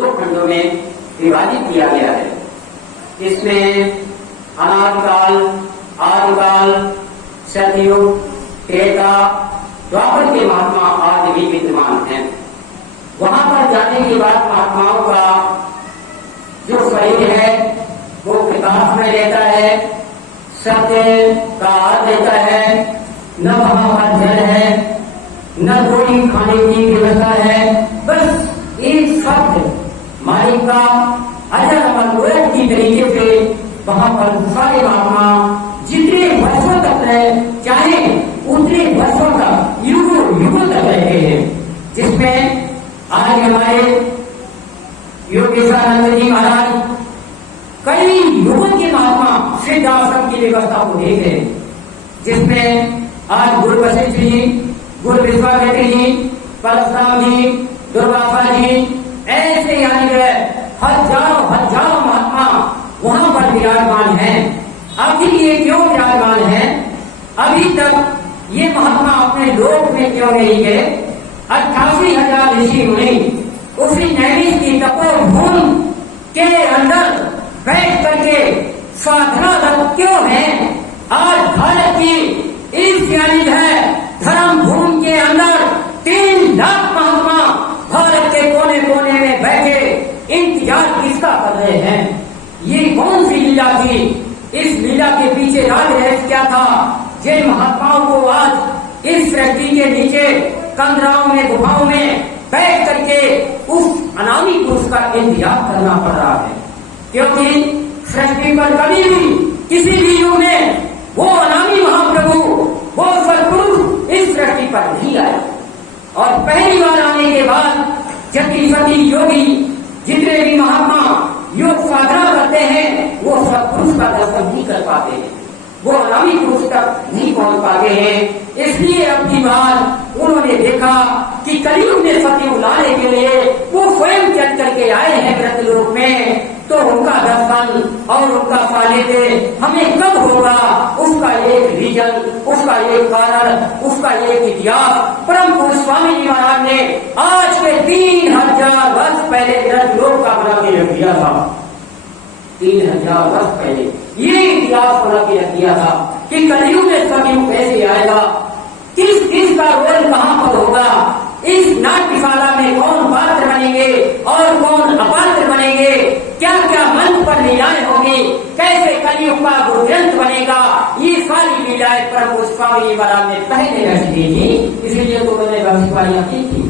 दो खंडों में विभाजित किया गया है। इसमें अनादिकाल, आदिकाल, सतयुग, त्रेता, द्वापर के महात्मा आज भी विद्यमान हैं। वहां पर जाने के बाद महात्माओं का जो शरीर है वो प्रकाश में रहता है, सत्य का हाथ देता है, न वहां पर जल है, न कोई खाने की व्यवस्था है, बस एक शब्द मालिक का अजर अमर गोरख की तरीके से वहां पर सारे महात्मा जितने वर्षों तक रहे, चाहे उतने वर्षों तक युगों तक रहे हैं। जिसमें आज हमारे योगेश्वरानंद जी महाराज कई युगों के महात्मा सिद्ध आश्रम की व्यवस्था को देखे, जिसमें आज गुरु वशिष्ठ जी, गुरु विश्वामित्र जी, परशुराम जी, दुर्वासा जी, ऐसे यानी हजारों महात्मा वहां पर विराजमान हैं। आखिर ये क्यों विराजमान हैं? अभी तक ये महात्मा अपने लोक में क्यों नहीं गए? 88,000 ऋषि मुनि उसी नैमिष की तपोभूमि के अंदर बैठ करके साधनारत क्यों है? आज भारत की इस यानी है धर्म भूमि के अंदर 3 लाख महात्मा भारत के कोने कोने में बैठे इंतजार किसका कर रहे हैं? ये कौन सी लीला थी? इस लीला के पीछे राज रहस्य क्या था? जिन महात्माओं को आज इस सृष्टि के नीचे कंदराओं में, गुफाओं में बैठ करके उस अनामी पुरुष का इंतजार करना पड़ रहा है, क्योंकि सृष्टि पर कभी भी किसी भी युग में वो अनामी महाप्रभु, वो सत्पुरुष इस सृष्टि पर नहीं आए। और पहली बार आने के बाद जति सती योगी जितने भी महात्मा योग साधना करते हैं वो सत्पुरुष का दर्शन नहीं कर पाते हैं, वो अनामी पुरुष तक नहीं पहुंच पाते हैं। इसलिए अब की बार उन्होंने देखा कि कलयुग में सत्युग लाने के लिए वो स्वयं चल करके आए हैं व्रतलोक में, तो उनका दर्शन और उनका सानिध्य हमें कब होगा? उसका एक रीजन, उसका एक कारण, उसका एक इतिहास परम पूज्य स्वामी जी महाराज ने आज के 3000 वर्ष पहले व्रतलोक का बना के रख दिया था। 3000 वर्ष पहले ये इतिहास बना के रख दिया था कि कलयुग में सतयुग कैसे आएगा, किस किस का रोल कहाँ पर होगा, इस नाट्यशाला में कौन पात्र बनेंगे और कौन अपात्र बनेंगे, क्या क्या मंच पर लीलाएं होंगी, कैसे कलयुग का गुरु ग्रंथ बनेगा, ये सारी लीलाएं परम पूज्य स्वामी जी महाराज ने पहले रच दी थी। इसीलिए तो मैंने भविष्यवाणियां की थी,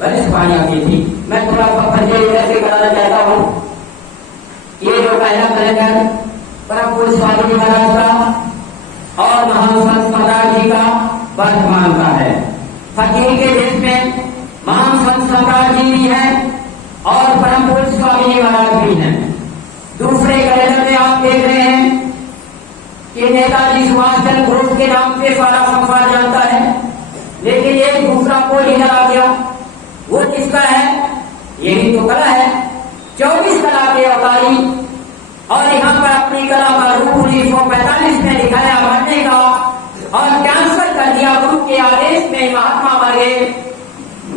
भविष्यवाणियां की थी। मैं थोड़ा सा परिचय कैसे कराना चाहता हूँ। ये जो पहला कलेक्टर परम पूज्य स्वामी जी महाराज का और महान संत सम्राट जी का वर्तमान का है। फकीर के देश में महान संत सम्राट जी भी हैं और परम पूज्य स्वामी जी महाराज भी हैं। दूसरे कैलेंडर में आप देख रहे हैं कि नेताजी सुभाष चंद्र बोस के नाम से सारा संसार जानता है, लेकिन एक दूसरा कोई इधर आ गया, वो किसका है? यही तो कला है। 24 कला के अवतारी और यहाँ पर अपनी कला का रूप 1945 में दिखाया मरने का और कैंसर कर दिया। गुरु के आदेश में महात्मा मर गए,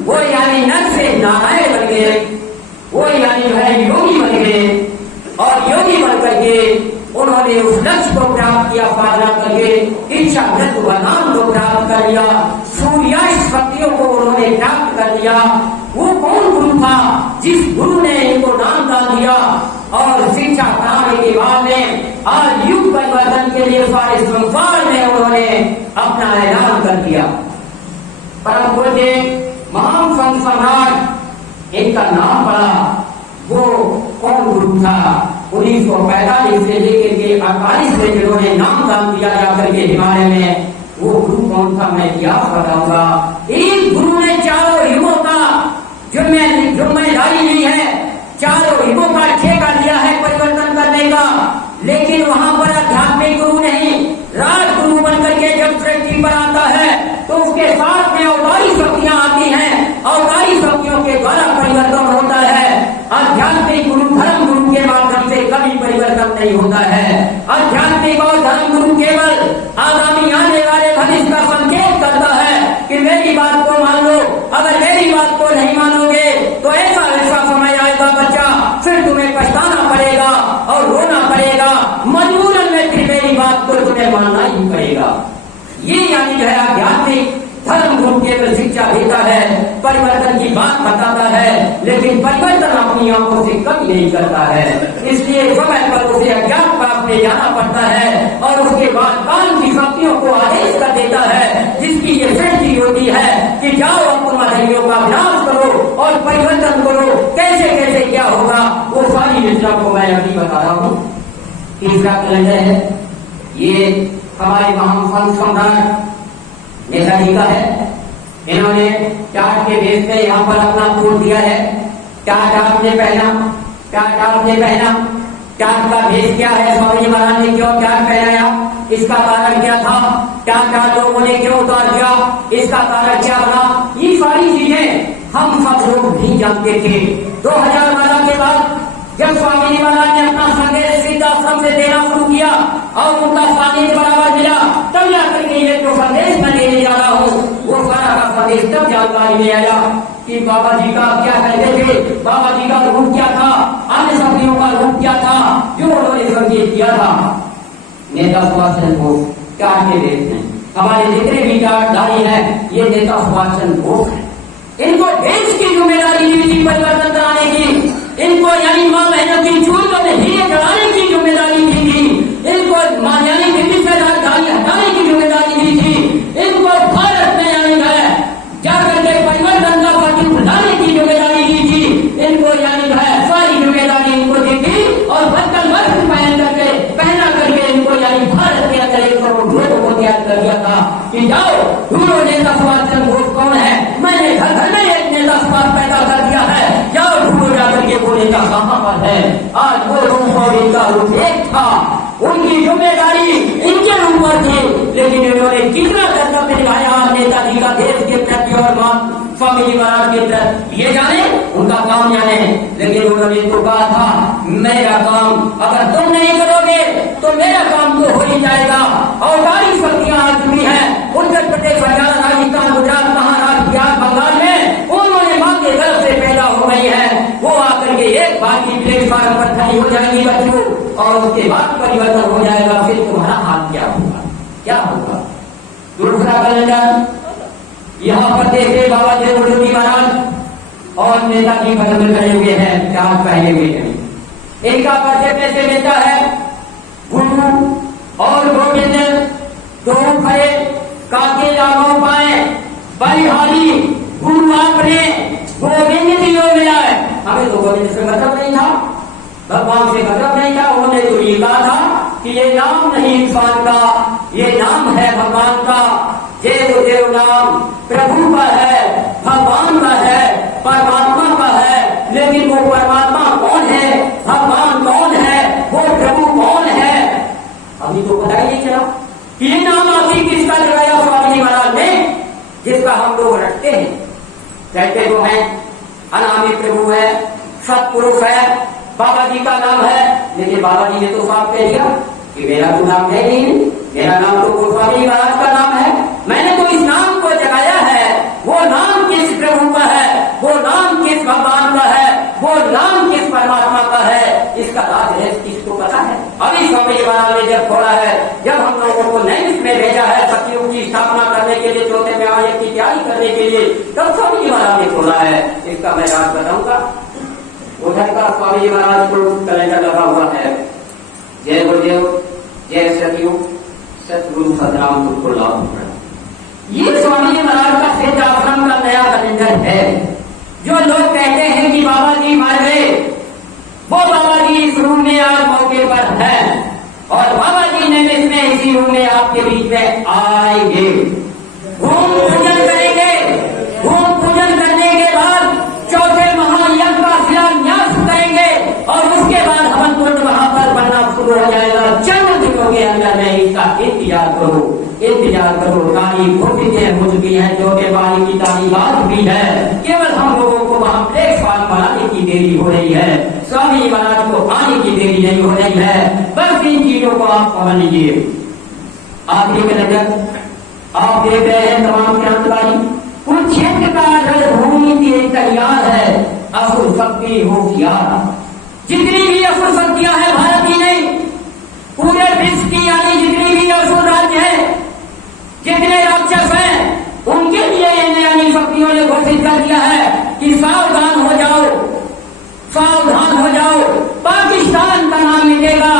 वो यानी नर से नारायण बन गए, वो यानी है योगी बन गए और योगी बन करके उन्होंने उस लक्ष्य को प्राप्त किया, साधना करके इच्छा मृत्यु नाम को प्राप्त कर लिया, सूर्यास्त शक्तियों को उन्होंने प्राप्त कर लिया। वो कौन गुरु था जिस गुरु ने इनको नाम दान दिया और शिक्षा कराने के बाद में आज युग परिवर्तन के लिए सारे संसार में उन्होंने अपना ऐलान कर दिया। परम पूज्य महान संत सम्राट इनका नाम पड़ा, वो कौन गुरु था? 1945 से लेकर के 48 में जिन्होंने नाम दान दिया जाकर के हिमालय में, वो गुरु कौन था? मैं इतिहास बताऊंगा। एक गुरु ने चारों युगों का जिम्मेदारी ली है, चारों युगों का ठेका लिया है परिवर्तन करने का, लेकिन वहां पर आध्यात्मिक गुरु नहीं, राजगुरु बनकर के जब सृष्टि पर आता है तो उसके साथ में अवतारी शक्तियां आती हैं, अवतारी शक्तियों के द्वारा परिवर्तन होता है। आध्यात्मिक गुरु धर्म गुरु के माध्यम से कभी परिवर्तन नहीं होता है। आध्यात्मिक और धर्म गुरु केवल आगामी आने वाले भविष्य का संकेत करता है कि मेरी बात को मान लो, अगर मेरी बात को नहीं मानोगे तो ऐसा ऐसा समय आएगा बच्चा केवल शिक्षा देता है, परिवर्तन की बात बताता है, लेकिन परिवर्तन अपनी आंखों से कभी नहीं करता है। इसलिए समय पर उसे अज्ञात पाप में जाना पड़ता है और उसके बाद काल की शक्तियों को आदेश कर देता है, जिसकी ये सृष्टि होती है कि जाओ अधर्मियों का विनाश करो और परिवर्तन करो। कैसे कैसे क्या होगा वो सारी योजना को मैं अभी बता रहा हूँ। तीसरा कैलेंडर है, ये हमारे महान संत सम्राट नेताजी का है। इन्होंने टाट के भेष में यहाँ पर अपना कोट दिया है। टाट आपने पहना, टाट आपने पहना। टाट का भेष क्या है, स्वामी जी महाराज ने क्यों टाट पहनाया, इसका कारण क्या था, टाट लोगों ने क्यों उतार दिया, इसका कारण क्या बना, ये सारी चीजें हम सब लोग नहीं जानते थे। 2012 के बाद जब स्वामी जी महाराज ने अपना संदेश वृद्धाश्रम से देना शुरू किया और उनका सानिध्य बराबर मिला, तब जाकर के ये जो संदेश मैं देने जा रहा हूँ वो सारा का संदेश तब जानकारी में आया कि बाबा जी का क्या कहते थे, बाबा जी का रूप क्या था, अन्य शक्तियों का रूप क्या था जो उन्होंने संकेत किया था। नेता सुभाष चंद्र बोस टाट के देश में, हमारे जितने भी टाटधारी हैं ये नेता सुभाष चंद्र बोस है। इनको देश की जिम्मेदारी दी थी परिवर्तन कराने की, इनको यानी मां बहनों की चूल्हों में हीरे जलाने की जिम्मेदारी दी थी, इनको मां यानी ब्रिटिश से राजधानी हटाने की जिम्मेदारी दी थी, इनको भारत में यानी है जाकर के परिवर्तन का प्रतीक लाने की जिम्मेदारी दी थी, इनको यानी है सारी जिम्मेदारी इनको दी थी और बदल वस्त्र पहना करके इनको यानी भारत के अंदर 1 करोड़ लोगों को तैयार कर दिया था कि जाओ ढूंढो नेता सुभाष चंद्र बोस कौन है, मैंने घर घर में एक नेता सुभाष पैदा कर दिया है, जाओ ढूंढो जाकर के वो नेता कहाँ पर है। आज वो रूप और इनका रूप एक था, उनकी जिम्मेदारी इनके ऊपर थी, लेकिन इन्होंने कितना कर्तव्य निभाया नेताजी का देश के प्रति और स्वामी जी महाराज के प्रति ये जाने, उनका काम जाने। लेकिन उन्होंने तो कहा था मेरा काम अगर तुम नहीं करोगे तो मेरा काम तो हो ही जाएगा। और सारी शक्तियां आ चुकी है, उत्तर प्रदेश, हरियाणा, राजस्थान, गुजरात, महाराष्ट्र, बिहार, बंगाल में उन्होंने मां के तरफ से पैदा हो गई है। वो आकर के एक बार की प्लेटफार्म पर खड़ी हो जाएगी बच्चों और उसके बाद परिवर्तन हो जाएगा। फिर तुम्हारा हाथ क्या होगा, क्या होगा। दूसरा कैलेंडर यहाँ पर देखे बाबा जी महाराज और नेताजी बदल खड़े हुए हैं, टाट पहने हुए हैं। इनका परिचय कैसे मिलता है, गुरु और गोविंद दो खड़े काके लागो पाए बलिहारी, गुरु आपने गोविंद दियो मिलाए। हमें तो गोविंद से मतलब नहीं था, भगवान से मतलब नहीं था। उन्होंने तो ये कहा था कि ये नाम नहीं इंसान का, ये नाम है भगवान का। देव देव नाम प्रभु का है, भगवान का है, परमात्मा का है। लेकिन वो परमात्मा कौन है, भगवान कौन है, वो प्रभु कौन है, अभी तो पता ही नहीं चला। ये नाम आखिर किसका लगाया स्वामी जी महाराज ने, जिसका हम लोग रखते हैं। कहते तो हैं अनामी प्रभु है, सत्पुरुष है, बाबा जी का नाम है, लेकिन बाबा जी ने तो साफ कह दिया कि मेरा तो नाम है नहीं, मेरा नाम तो गोस्वामी महाराज का नाम है। मैंने तो इस नाम को जगाया है, वो नाम किस प्रभु का है, वो नाम किस भगवान का है, वो नाम किस परमात्मा का है, इसका राज है किसको पता है। अभी स्वामी जी महाराज ने जब खोला है, जब हम लोगों को नैमिष में भेजा है सतयुग की स्थापना करने के लिए, चौथे में आने की तैयारी करने के लिए, तब स्वामी जी महाराज ने खोला है। इसका मैं राज बताऊंगा। उधर का स्वामी जी महाराज को कैलेंडर लगा हुआ है, जय गुरुदेव, जय सतयुग, सतगुरु सतराम तुमको लाभ। ये स्वामी जी महाराज का सिद्ध आश्रम का नया कैलेंडर है। जो लोग कहते हैं कि बाबा जी मर गए, वो बाबा जी इस रूम में आज मौके पर है और बाबा जी ने इसमें इसी रूम में आपके बीच में आएंगे, होम पूजन करेंगे। होम पूजन करने के बाद चौथे महायज्ञ का शिलान्यास करेंगे और उसके बाद हवन कुंड वहां पर बनना शुरू हो जाएगा। चंद दिनों के अंदर में इसका इंतजार करो, इंतजार करो। तारीख घोषित हो चुकी है, जो बारी की तारीख भी है, केवल हम लोगों को वहां प्लेटफॉर्म बनाने की देरी हो रही है, स्वामी महाराज को आने की देरी नहीं हो रही है। बस इन चीजों को आप समझ लीजिए। आखिरी में नजर आप देख रहे हैं तमाम क्रांतिकारी कुरुक्षेत्र का रणभूमि तैयार है, असुर शक्ति होशियार। जितनी भी असुर शक्तियां हैं भारत की नहीं, पूरे विश्व की यानी जितनी भी असुर राज्य है, जितने राक्षस हैं, उनके लिए ये नया घोषित कर दिया है कि सावधान हो जाओ, सावधान हो जाओ, पाकिस्तान का नाम मिटेगा,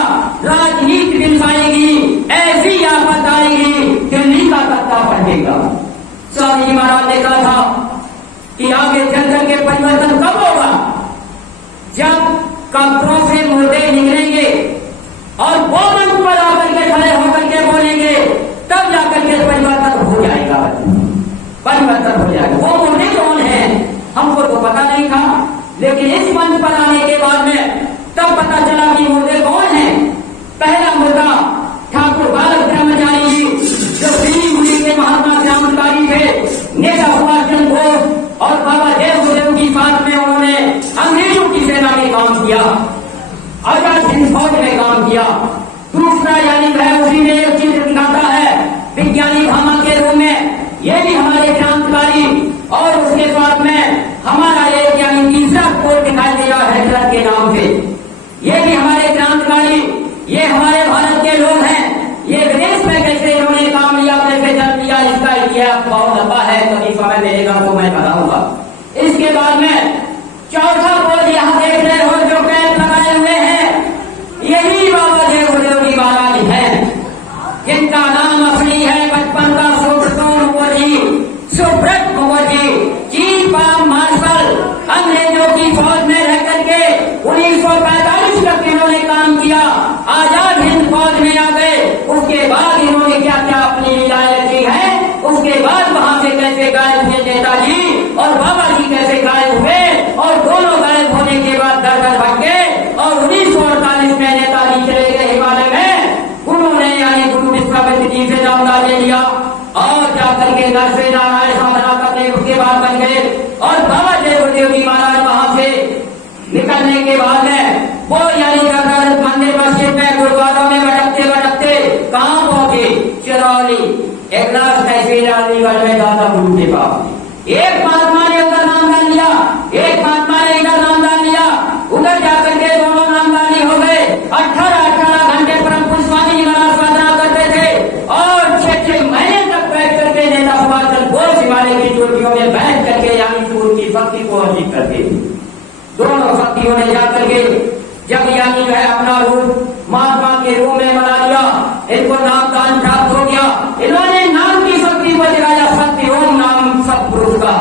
राजनीति बिलसाएगी, ऐसी आफत आएगी, दिल्ली का तख्ता पलटेगा। स्वामी जी महाराज ने कहा था कि आगे चलकर के परिवर्तन कब होगा? जब कब्रों से मुर्दे निकलेंगे और वो मंच पर आकर के खड़े होकर के बोलेंगे, तब जाकर के परिवर्तन हो जाएगा, परिवर्तन हो जाएगा। वो मुर्दे कौन है हमको तो पता नहीं था, लेकिन इस मंच पर आने के बाद में तब पता चला कि मुर्दे कौन है। पहला मुर्दा ठाकुर बालक ब्रह्मचारी जी, जो दिल्ली मुनि के महात्मा क्रांतिकारी थे, नेता सुभाष चंद्र बोस और बाबा देव गुरुदेव की साथ में उन्होंने अंग्रेजों की सेना में काम किया, आजाद हिंद फौज में काम किया। दूसरा यानी वह उसी में एक चित्र दिखाता है विज्ञानी भामा के रूप में, ये भी हमारे क्रांतिकारी, और उसके साथ में हमारा एक यानी तीसरा कोड दिखाई दे रहा है हिटलर के नाम से, ये भी हमारे क्रांतिकारी, ये हमारे भारत के लोग हैं। ये विदेश में कैसे इन्होंने काम लिया, कैसे जन्म लिया, इसका इतिहास बहुत लंबा है, कभी समय मिलेगा तो मैं बताऊंगा। इसके बाद में चौथा कोड यहाँ देख रहे हो जो कैद लगाए हुए हैं, यही बाबा देव गुरुदेव जी महाराज हैं, जिनका नाम असली है बचपन का Subroto Mukherjee, Subroto Mukherjee, chief of marshal. अंग्रेजों की फौज में रह करके 1945 तक इन्होंने काम किया, आजाद हिंद फौज में आ गए। उसके बाद इन्होंने क्या क्या अपनी लीलाएं रची है, उसके बाद वहां से कैसे गायब हुए नेताजी और बाबा जी कैसे गायब हुए, और दोनों गायब होने के बाद दर दर भटके, और 1948 में नेताजी चले गए हिमालय में। उन्होंने यानी गुरु विश्वामित्र जी से नामदान ले लिया और जाकर के घर से नारायण साधना करने उसके बाद बन गए। और बाबा देव गुरुदेव जी महाराज वहां से निकलने के बाद में वो यानी मंदिर मस्जिद में गुरुद्वारों में भटकते भटकते कहाँ पहुंचे? चिरौली, एक लाख तहसील अलीगढ़ में दादा गुरु के पास। एक महात्मा ने उधर नामदान लिया, एक महात्मा ने इधर नामदान लिया, उधर जाकर के दोनों नामदानी हो गए। 18-18 घंटे परम पूज्य स्वामी जी महाराज साधना करते थे और 6-6 महीने तक बैठ करके नेता सुभाष चंद्र बोस हिमालय की चोटियों में बैठ करके यानी सूर्य की शक्ति को अर्जित करते। दोनों शक्तियों ने जाकर के जब यानी वह अपना रूप महात्मा के रूप में बना लिया, इनको नामदान प्राप्त हो गया। इन्होंने नाम की शक्ति को जगाया, सत्य ओम नाम सतपुरुष का।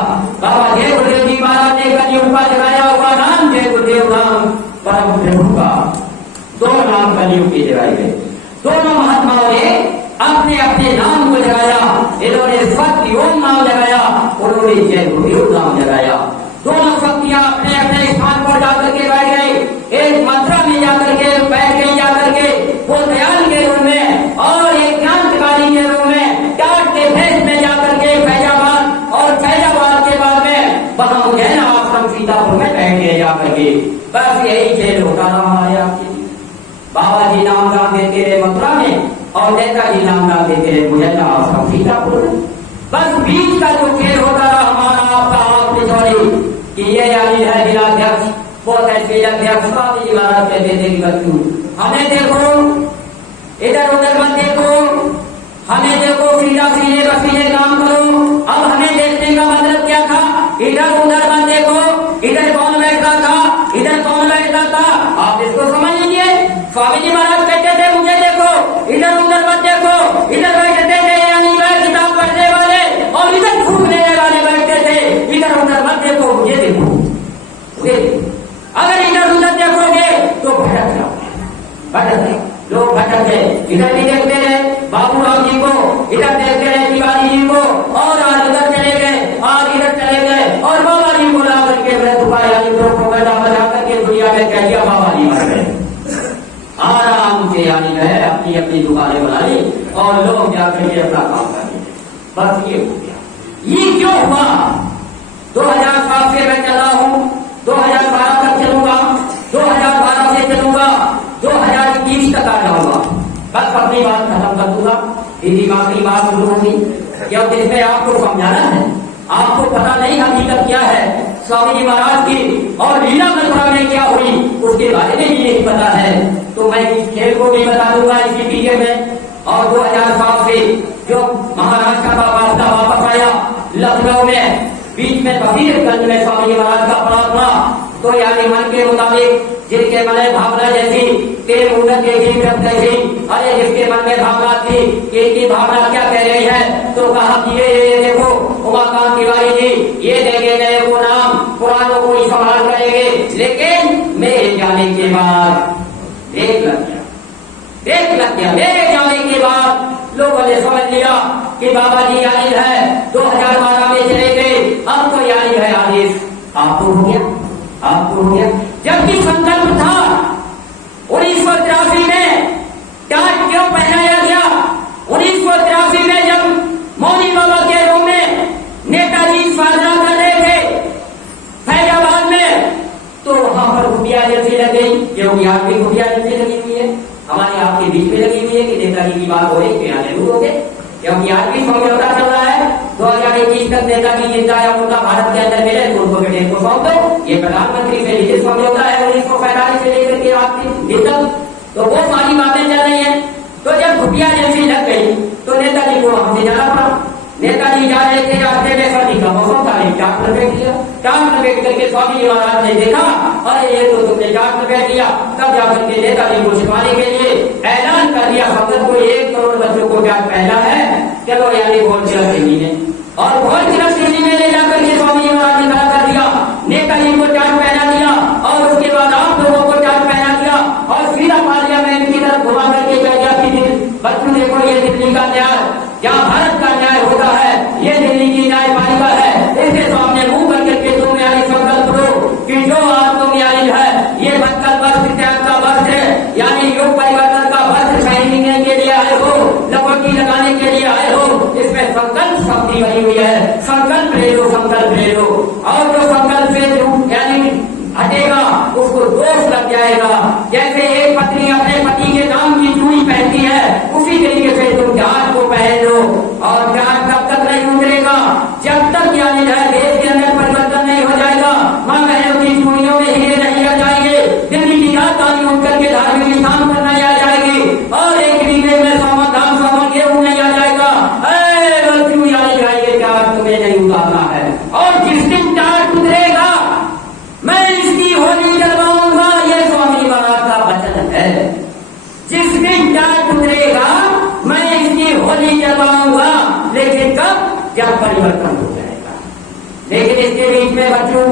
बाबा जय गुरुदेव जी महाराज ने कलयुग का जगाया हुआ नाम जय गुरुदेव नाम परम प्रभु का। दो नाम कलयुग के जगाए गए। दोनों महात्माओं ने अपने अपने नाम को जगाया। इन्होंने सत्य ओम नाम जगाया, उन्होंने जय गुरुदेव नाम जगाया। दोनों शक्तियां अपने अपने स्थान पर जाकर के बैठ गई। एक मथुरा में जाकर के बैठ गई, जाकर के वो दयाल के रूप में और एक क्रांतिकारी के रूप में टाट के भेष में जाकर के फैजाबाद, और फैजाबाद के बाद में वहां उज्जैन आश्रम सीतापुर में बैठ गए जाकर के। बस यही खेल होता रहा हमारे आपके। बाबा जी नामदान देते रहे मथुरा में और नेताजी नामदान देते रहे उज्जैन आश्रम सीतापुर में। बस बीच का जो खेल होता रहा हमारा आपका आप पिछौड़ी कि ये यानी है जिलाध्यक्ष, वो तहसील अध्यक्ष। स्वामी जी महाराज कहते थे कि बच्चू हमें देखो, इधर उधर मत देखो, हमें देखो, सीधा सीधे बसीधे काम करो। अब हमें देखने का मतलब क्या था? इधर उधर मत देखो, इधर कौन बैठता था, इधर कौन बैठता था, आप इसको समझ लीजिए। स्वामी जी महाराज कहते थे मुझे देखो, इधर उधर मत देखो। इधर बैठते थे यानी वह किताब पढ़ने वाले, और इधर फूकने वाले बैठते थे। इधर उधर मत देखो, मुझे देखो। अगर इधर उधर देखोगे तो भटक जाओगे, भटक गए लोग, भटक गए। इधर भी देखते रहे बाबूराम जी को, इधर देखते रहे तिवारी जी को, और आज इधर चले गए, आज इधर चले गए, और बाबा जी को ला करके को बैठा बजा करके दुनिया में कह दिया बाबा जी मर गए। आराम से यानी है अपनी अपनी दुकानें बनाई और लोग जाकर के अपना काम कर लिए। बस ये हो गया। ये क्यों हुआ? 2007 से मैं चला हूँ, 2012 तक चलूंगा, 2012 से चलूंगा, 2021 तक आ जाऊंगा। बस अपनी बात खत्म कर दूंगा। दिमाग की बात शुरू होगी, क्योंकि इसमें आपको समझाना है। आपको पता नहीं हकीकत क्या है स्वामी जी महाराज की, और लीला मथुरा में क्या हुई उसके बारे में भी नहीं पता है। तो मैं इस खेल को भी बता दूंगा इसी वीडियो में। और 2007 से जो महाराष्ट्र का वास्ता वापस आया लखनऊ में, बीच में बसीरगंज में स्वामी जी महाराज का पड़ा था। तो यानी मन के मुताबिक जिनके मन में भावना जैसी के मूर्त जैसी व्रत जैसी, अरे जिसके मन में भावना थी कि इनकी भावना क्या कह रही है, तो कहा कि ये देखो उमाकांत तिवारी जी ये देंगे नए को नाम, पुरानों को ही संभाल करेंगे। लेकिन मेरे जाने के बाद देख लग गया मेरे जाने के बाद लोगों ने समझ लिया कि बाबा जी यानी है 2012 में चले गए, अब तो यानी है आदेश आपको हो गया। जबकि संकल्प था 1983 में टाट क्यों पहनाया गया? 1983 में जब मौनी बाबा के रूम में नेताजी साधना कर रहे थे फैजाबाद में, तो वहां पर खुफिया एजेंसी लग गई, क्योंकि यहाँ भी खुफिया एजेंसी लगी हुई है, हमारे आपके बीच में लगी हुई है कि नेताजी की बात हो रही है, यहाँ जरूर हो गए, क्योंकि आज भी समझौता चल रहा है 2021 तक नेताजी जिंदा या मुर्दा भारत के अंदर मिले तो उनको बेटे को सौंप दो। ये प्रधानमंत्री से लिखित समझौता है 1945 से लेकर के आज तक, तो वो सारी बातें चल रही है। तो जब खुफिया एजेंसी लग गई तो नेताजी को वहां से जाना पड़ा। नेताजी जा रहे थे, रास्ते में सर्दी का मौसम था, टाट लपेट लिया। टाट लपेट करके स्वामी जी महाराज ने देखा, अरे ये तो तुमने टाट लपेट लिया। तब जाकर के नेताजी को छिपाने के लिए ऐलान कर दिया, संसद को 1 करोड़ बच्चों को टाट पहना है, चलो यानी भोज चिरक दिल्ली में, और भोज चिरक दिल्ली में ले जाकर के स्वामी जी महाराज ने खड़ा कर दिया, नेताजी को टाट पहना दिया, और उसके बाद आप लोगों को टाट पहना दिया, और सीधा पार्लियामेंट की तरफ घुमा करके कह दिया कि बच्चों देखो ये दिल्ली का न्याय, जहाँ भारत का न्याय होता है, ये दिल्ली की न्यायपालिका है, इसके सामने मुंह बन करके तुम यानी संकल्प लो कि जो आज तुम यानी है ये भटकल वस्त्र त्याग का वस्त्र है, यानी योग परिवर्तन का वस्त्र पहनने के लिए आए हो, लपटी लगाने के लिए आए हो, इसमें संकल्प शक्ति बनी हुई है, संकल्प ले लो, और जो संकल्प से यानी हटेगा उसको दोष लग जाएगा। जैसे एक पत्नी अपने पति के नाम की चूड़ी पहनती है, उसी तरीके से तुम टाट को पहन लो, और टाट कब तक नहीं उतरेगा? जब तक यानी है देश के अंदर परिवर्तन नहीं हो जाएगा। माँ बहनों की चूड़ियों में हीरे नहीं आ जाएंगे, दिल्ली की राजधानी उठकर के धार्मिक स्थान पर नहीं आ जाएगी, और एक बीघे में सामान गेहूं नहीं आ जाएगा। टाट तुम्हें नहीं उतारना है, और जिस दिन टाट उतरेगा मैं इसकी होली जलवाऊंगा, ये स्वामी महाराज का वचन है। जिस दिन टाट उतरेगा मैं इसकी होली जलवाऊंगा, लेकिन कब? जब परिवर्तन हो जाएगा। लेकिन इसके बीच में बच्चों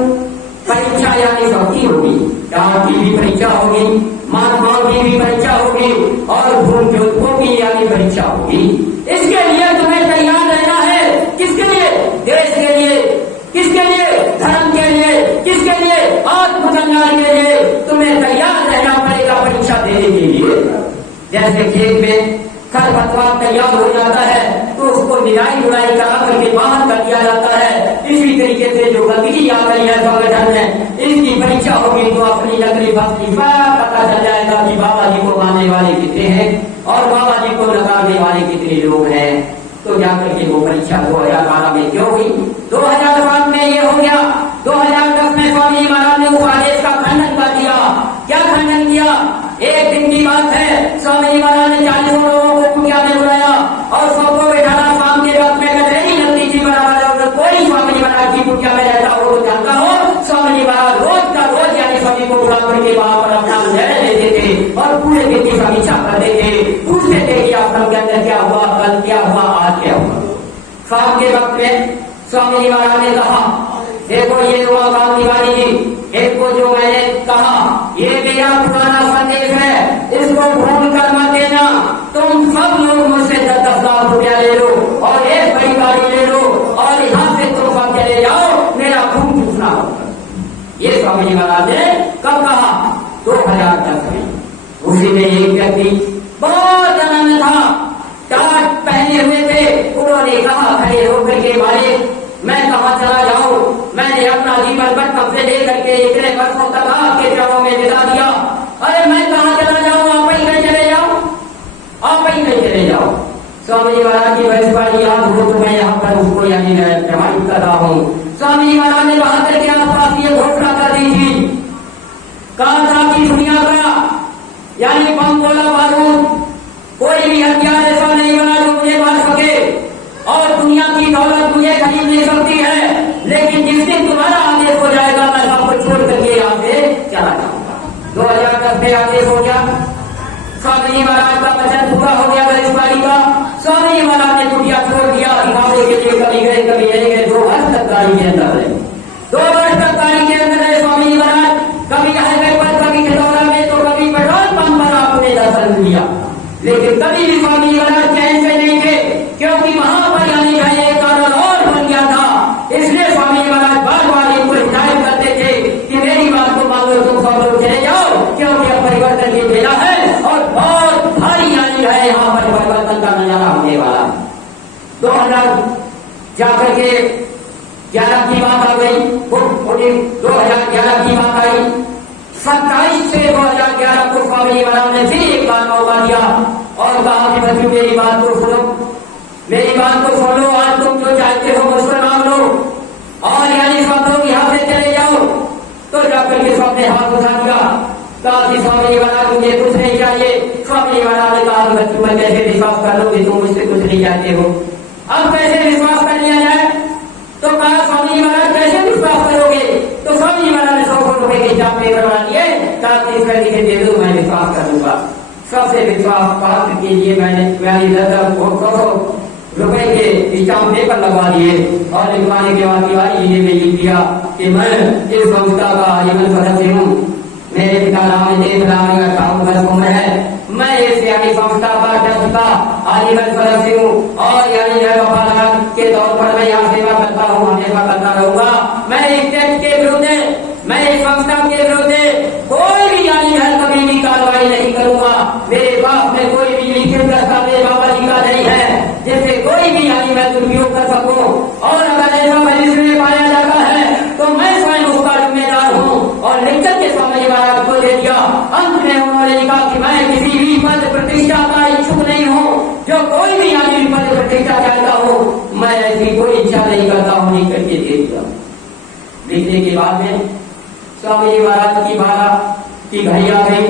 परीक्षा यानी सबकी होगी, टाट की भी परीक्षा होगी, महात्माओं की भी परीक्षा होगी, और भूल ज्योतियों की यानी परीक्षा होगी। इसके लिए तुम्हें तैयार रहना है। किसके लिए? देश के लिए। किसके लिए? धर्म के लिए। किसके लिए? आत्मकल्याण के लिए तुम्हें तैयार रहना पड़ेगा परीक्षा देने के लिए। जैसे खेत में खरपतवार तैयार हो जाता है तो उसको निराई गुड़ाई करा करके बाहर कर दिया जाता है, इसी तरीके से जो गंदगी आ गई है संगठन में, इसकी परीक्षा होगी तो अपनी नकली फसली पता चल जाएगा कि बाबा जी को मानने वाले कितने हैं और बाबा जी को नकारने वाले कितने लोग हैं। तो जाकर के वो परीक्षा 2012 में क्यों हुई? 2007 में ये हो गया। 2010 में स्वामी महाराज ने उस आदेश का खंडन कर दिया। क्या खंडन किया? एक दिन की बात है, स्वामी महाराज ने 40 लोगों को कुटिया में बुलाया और सबको बैठाना। शाम के वक्त में कचहरी लगती थी बराबर, अगर कोई स्वामी महाराज की कुटिया में रहता हो तो जानता हो, स्वामी महाराज रोज का रोज यानी सभी को बुला करके वहां पर अपना निर्णय लेते थे और पूरे दिन की समीक्षा करते थे, पूछते थे कि आश्रम के अंदर क्या हुआ, कल क्या हुआ, आज क्या हुआ। शाम के वक्त में स्वामी महाराज ने कहा, देखो ये उमाकांत तिवारी जी, एक को जो मैंने कहा ये मेरा पुराना संदेश है, इसको भूल कर मत देना। तुम सब लोग मुझसे 10-10 लाख रुपया ले लो और एक बड़ी गाड़ी ले लो और यहाँ से तुम सब चले जाओ, मेरा खून चूसना होगा। ये स्वामी महाराज ने कब कहा? 2010 में। उसी में एक व्यक्ति बहुत आनंद था, टाट पहने हुए थे, उन्होंने कहा खड़े होकर के मालिक मैं कहाँ चला जाऊं, मैंने अपना जीवन बचपन से लेकर के इतने वर्षों तक आपके चरणों में बिता दिया, अरे मैं कहाँ चला जाऊं, आप ही कहीं चले जाओ, आप ही कहीं चले जाओ। स्वामी जी महाराज की वैश्वाड़ी याद हो तो मैं यहाँ पर उसको यानी प्रमाणित कर रहा हूँ। स्वामी जी महाराज ने वहां करके आसपास ये घोषणा कर दी थी, कहा था कि दुनिया का यानी बम गोला बारूद कोई भी हथियार ऐसा नहीं बना जो मुझे मार सके, और दुनिया की दौलत मुझे खरीद नहीं सकती है, लेकिन जिस दिन तुम्हारा आदेश हो जाएगा मैं सबको छोड़ करके यहाँ से चला जाऊंगा। 2010 में आदेश हो गया, स्वामी जी महाराज का वचन पूरा हो गया गणेशवाड़ी का। स्वामी जी महाराज ने कुटिया छोड़ दिया, दिखावे के लिए कभी गए कभी नहीं गए। 2 वर्ष तक गाड़ी के अंदर रहे, 2 वर्ष तक गाड़ी के अंदर रहे स्वामी जी महाराज। कभी हाईवे पर, कभी खिलौना में, तो कभी पेट्रोल पंप पर आपने दर्शन दिया, लेकिन कभी भी स्वामी जी महाराज चैन से नहीं थे, क्योंकि वहां पर यानी एक कारण और बन गया था। इसलिए स्वामी जी महाराज बार बार इनको हिदायत करते थे कि मेरी बात को मान लो, तुम सब लोग चले जाओ, क्योंकि अब परिवर्तन की बेला है और बहुत भारी यानी है यहाँ पर परिवर्तन का नजारा होने वाला। 2000 जाकर के 11 की बात आ गई, 2011 की बात आई। 27 से 2011 को स्वामी जी महाराज ने फिर एक बार मौका दिया और कहा कि बच्चों मेरी बात को सुनो, मेरी बात को सुन लो, आज तुम जो चाहते हो मुझसे मांग लो और यानी सब लोग यहाँ से चले जाओ। तो जाकर के सबने हाथ उठा दिया, कहा कि स्वामी जी महाराज मुझे कुछ नहीं चाहिए। स्वामी जी महाराज ने कहा बच्चों मैं कैसे विश्वास कर लोगे, तुम मुझसे कुछ नहीं चाहते हो, अब कैसे विश्वास कर लिया जाए। तो कहा स्वामी जी महाराज कैसे विश्वास करोगे। तो स्वामी जी महाराज ने 100 रुपए के हिसाब में करवा दिए, कहा कि इसका लिखे दे दो, मैं विश्वास करूंगा। सबसे विश्वास पात्र के लिए मैंने 100 रुपए के स्टाम्प पेपर लगवा दिए और लिखवाने के बाद तिवारी जी ने लिख दिया कि मैं इस संस्था का आजीवन सदस्य हूँ, मेरे पिता नाम देव राम 58 वर्ष उम्र है, मैं इस यानी संस्था का ट्रस्ट का आजीवन सदस्य हूँ और यानी वफादार के तौर पर मैं यहाँ सेवा करता हूँ, हमेशा करता रहूंगा। मैं इस टेस्ट के विरुद्ध, मैं इस संस्था के विरुद्ध कोई भी यानी है कभी भी कार्रवाई नहीं करूंगा। मेरे पास में कोई भी लिखित दस्तावेज बाबा जी का नहीं है जिससे कोई भी यानी मैं दुरुपयोग कर सकूं, और अगर ऐसा मरीज में पाया जाता है तो मैं स्वयं उसका जिम्मेदार हूँ। और लिखकर के स्वामी जी महाराज को दे दिया। अंत में उन्होंने लिखा कि मैं किसी भी पद प्रतिष्ठा का इच्छुक नहीं हूँ, जो कोई भी यानी पद प्रतिष्ठा चाहता हूँ मैं ऐसी कोई इच्छा नहीं करता हूँ, लिख करके दे दिया। लिखने के बाद में स्वामी जी महाराज की 12 की घड़ी आ गई।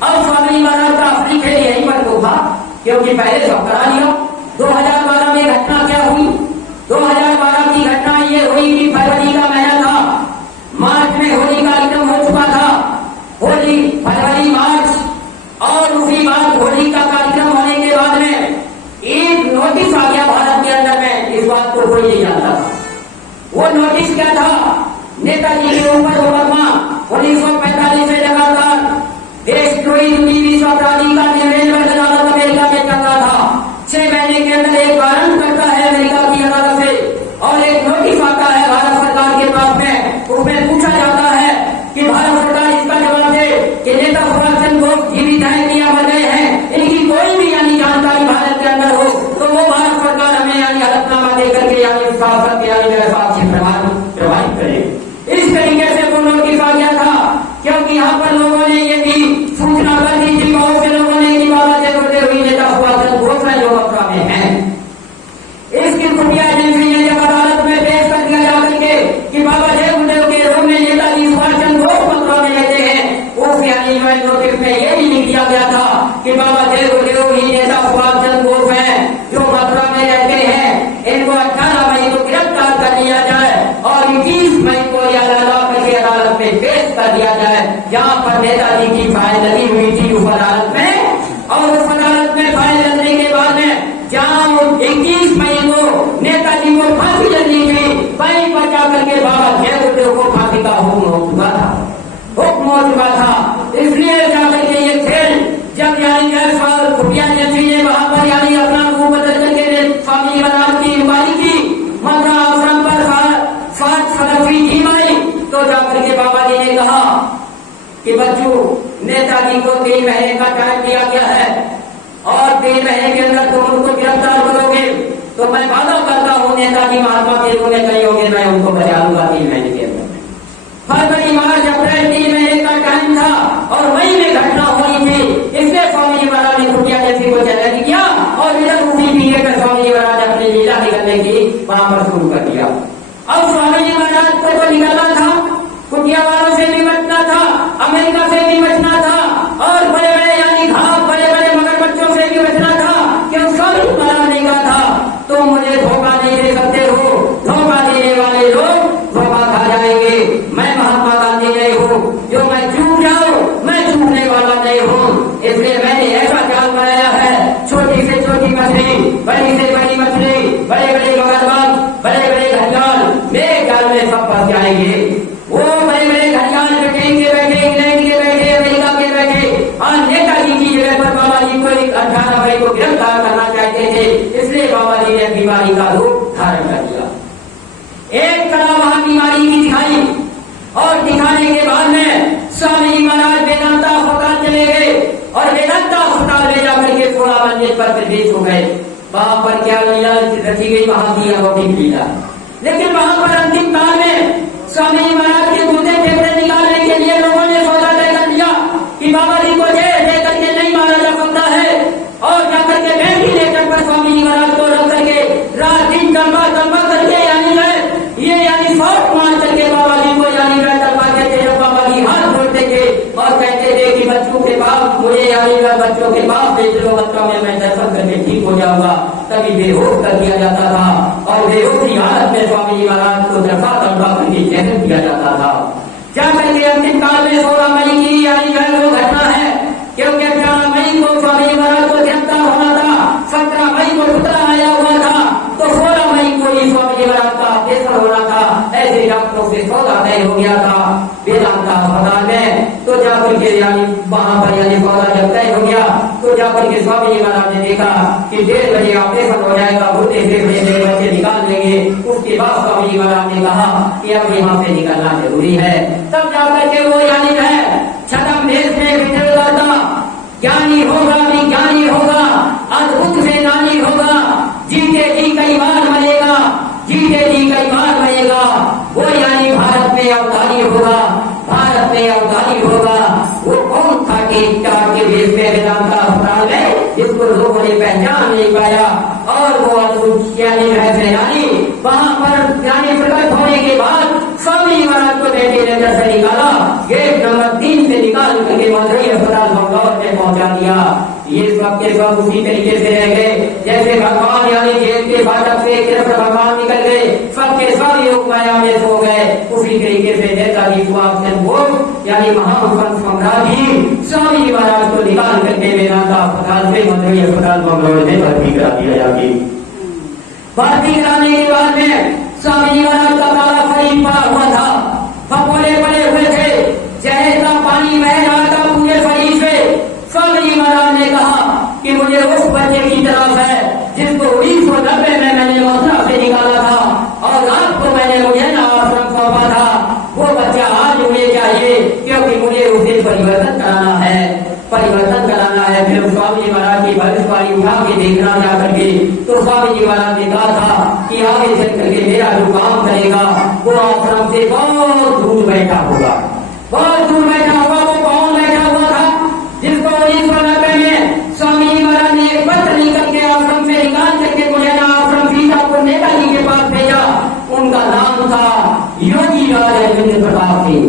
अब स्वामी जी महाराज का असली खेल यहीं पर तो था, क्योंकि पहले सब करा लिया। 2012 में घटना क्या हुई, 2012 की घटना ये हुई कि फरवरी का महीना था, मार्च में होली का कार्यक्रम हो चुका था। होली फरवरी मार्च, और उसी बात होली का कार्यक्रम होने के बाद में एक नोटिस आ गया भारत के अंदर में, इस बात को कोई नहीं जानता था। वो नोटिस क्या था, नेताजी के ऊपर मुकदमा 1945 से लगातार देशद्रोही विश्व अपराधी का निर्णय अदालत अमेरिका में चल रहा था। 6 महीने के अंदर एक वारंट करता है अमेरिका की अदालत से और एक नोटिस आता है भारत सरकार के पास में। उसमें पूछा जाता है कि भारत सरकार इसका जवाब दे कि नेता सुभाष चंद्र बोस जीवित है कि या मर गए हैं, इनकी कोई भी यानी जानकारी भारत के अंदर हो तो वो भारत सरकार हमें यानी हलफनामा देकर के यानी शासक यानी साक्ष्य प्रभावित करे। इस तरीके से वो नोटिस आ गया था, क्योंकि यहाँ पर लोगों ने ये भी सूचना कर दी थी, बहुत से लोगों ने कि बाबा जय गुरुदेव हुई नेता सुभाष चंद्र बोस जो मथुरा में है। इसकी खुफिया एजेंसी ने जब अदालत में पेश कर दिया जाकर के कि बाबा जय गुरुदेव के रूप में नेताजी सुभाष चंद्र बोस मथुरा में रहते हैं, उस यानी नोटिस में ये भी लिख दिया गया था कि बाबा जय गुरुदेव ही नेता सुभाष चंद्र बोस है जो मथुरा में रहते हैं। इनको 18 मई को गिरफ्तार कर लिया जाए और 21 मई को अदालत में पेश कर दिया जाए, जहाँ पर नेताजी की फाइल लगी हुई थी उस अदालत में। और उस अदालत में फाइल लगने के बाद में जहाँ 21 मई को नेताजी को फांसी लगनी थी, वहीं पर जाकर के बाबा जय गुरुदेव को फांसी का हुक्म हो चुका था। इसलिए जाकर के ये खेल जब यानी खुफिया एजेंसी ने वहां पर यानी अपना रूप बदल करके स्वामी जी महाराज की इंक्वायरी की, मथुरा आश्रम पर 7 फरवरी थी मई, तो जाकर के बाबा जी ने कहा कि बच्चों नेताजी को 3 महीने का टाइम दिया गया है और 3 महीने के अंदर तुम उनको गिरफ्तार करोगे तो मैं वादा करता हूँ नेताजी महात्मा के रूप में कहीं होंगे, मैं उनको बचा लूंगा 3 महीने के अंदर। फरवरी मार्च अप्रैल 3 महीने का टाइम था और मई में घटना होनी थी। इसलिए स्वामी जी महाराज ने खुफिया एजेंसी को चैलेंज किया और इधर उसी पीरियड में स्वामी जी महाराज अपनी लीला निकलने की वहां पर शुरू कर दिया। अब स्वामी जी महाराज को तो निकलना था, खुफिया वालों से भी बचना था, अमेरिका से भी बचना था और बड़े बड़े यानी घाव बड़े बड़े मगरमच्छों से भी बचना था, क्यों स्वामी जी महाराज ने कहा था तुम मुझे धोखा नहीं दे सकते हो, धोखा देने वाले लोग धोखा इसलिए मैंने ऐसा जाल बनाया है, छोटी से छोटी मछली, बड़ी से बड़ी मछली, बड़े बड़े मगरमच्छ, बड़े बड़े घड़ियाल मेरे जाल में सब फंस जाएंगे। वो बड़े बड़े घड़ियाल बैठेंगे बैठे, इंग्लैंड के बैठे, अमेरिका के बैठे, और नेताजी की जगह पर बाबा जी को 18 मई को गिरफ्तार करना चाहते थे। इसलिए बाबा जी ने बीमारी का रूप धारण कर लिया। एक तरह वहां बीमारी की दिखाई, और दिखाने के बाद में स्वामी जी महाराज वेदांता अस्पताल चले गए, और वेदांता अस्पताल में जाकर के 16 मंजिल पर प्रवेश हो गए। वहां पर क्या लीला रची गई, वहां की अलौकिक लीला। लेकिन वहां पर अंतिम काल में स्वामी जी महाराज के गुर्दे फेफड़े निकालने के लिए लोगों ने सौदा तय कर लिया कि बाबा जी को जेल दे करके नहीं मारा जा सकता है, और जाकर के वेंटिलेटर पर स्वामी जी महाराज को रख करके रात दिन तलबा तलबा करके यानी शॉट मार करके बाबा जी को तलवाते थे। जब बाबा जी हाथ जोड़ते थे और कहते थे कि बच्चों के बाप मुझे बच्चों के बाप भेज लो, बच्चों में मैं दर्शन करके ठीक हो जाऊंगा, तभी बेहोश कर दिया जाता था, और बेहोशी हालत में स्वामी जी महाराज को दफा तलवा करके जहर दिया जाता था। जाकर के अंतिम काल में 16 मई की वो घटना है, क्योंकि 18 मई को स्वामी जी महाराज को गिरफ्तार होना था, 17 मई को पुतला आया हुआ था, तो 16 मई को ही स्वामी जी महाराज का ऑपरेशन होना था। ऐसे डॉक्टरों से सौदा तय हो गया था वेदांता अस्पताल में। तो जाकर के वहां पर सौदा जब तय हो गया, तो जाकर के स्वामी जी महाराज ने देखा कि 1:30 बजे ऑपरेशन हो जाएगा, गुर्दे फेफड़े मेरे बच्चे निकाल लेंगे। उसके बाद स्वामी जी महाराज ने कहा कि अब यहाँ से निकलना जरूरी है। तब जाकर के वो छद्म देश में विचर करता, ज्ञानी होगा विज्ञानी होगा, अद्भुत सेनानी होगा, जीते जी कई बार मरेगा, जीते जी कई बार मरेगा, वो भारत में अवतारी होगा, भारत में अवतारी होगा। वो कौन था कि के देश में वेदांता अस्पताल में जिसको लोगों ने पहचान नहीं पाया, और वो अद्भुत सेनानी वहां पर प्रकट होने के बाद स्वामी जी महाराज को वेंटिलेटर से निकाला, गेट नंबर 3 से निकाल करके मदुरई अस्पताल बंगलौर में पहुंचा दिया। ये सब के सब उसी तरीके से रह गए जैसे भगवान जेल के फाटक से कृष्ण भगवान निकल गए, सबके सब योग माया में सो गए। उसी तरीके से नेताजी सुभाष चंद्र बोस महान सम्राट जी स्वामी जी महाराज को निकाल करके वेदांता अस्पताल से मदुरई अस्पताल बंगलौर में भर्ती करा दिया जाके। भर्ती कराने के बाद में स्वामी जी महाराज का काला शरीर पड़ा हुआ था, फपोले पड़े हुए थे, जहर का पानी बह रहा था पूरे शरीर से। स्वामी जी महाराज ने कहा कि मुझे उस बच्चे की तलाश है जिसको 1990 में मैंने मथुरा से निकाला था, और रात को मैंने मुझे आश्रम सौंपा था। वो बच्चा आज मुझे चाहिए, क्योंकि मुझे उसे परिवर्तन कराना है, परिवर्तन कराना है। फिर स्वामी जी महाराज की भविष्यवाणी उठा के देखना जा करके, तो स्वामी जी महाराज ने कहा था कि आगे चल करके मेरा जो काम करेगा वो आश्रम से बहुत दूर बैठा होगा, बहुत दूर बैठा होगा। वो कौन बैठा हुआ था जिसको 1990 में स्वामी जी महाराज ने एक पत्र लिख करके आश्रम से निकाल करके मुझे आश्रम सीतापुर नेताजी के पास भेजा। उनका नाम था योगी राजेंद्र प्रताप सिंह।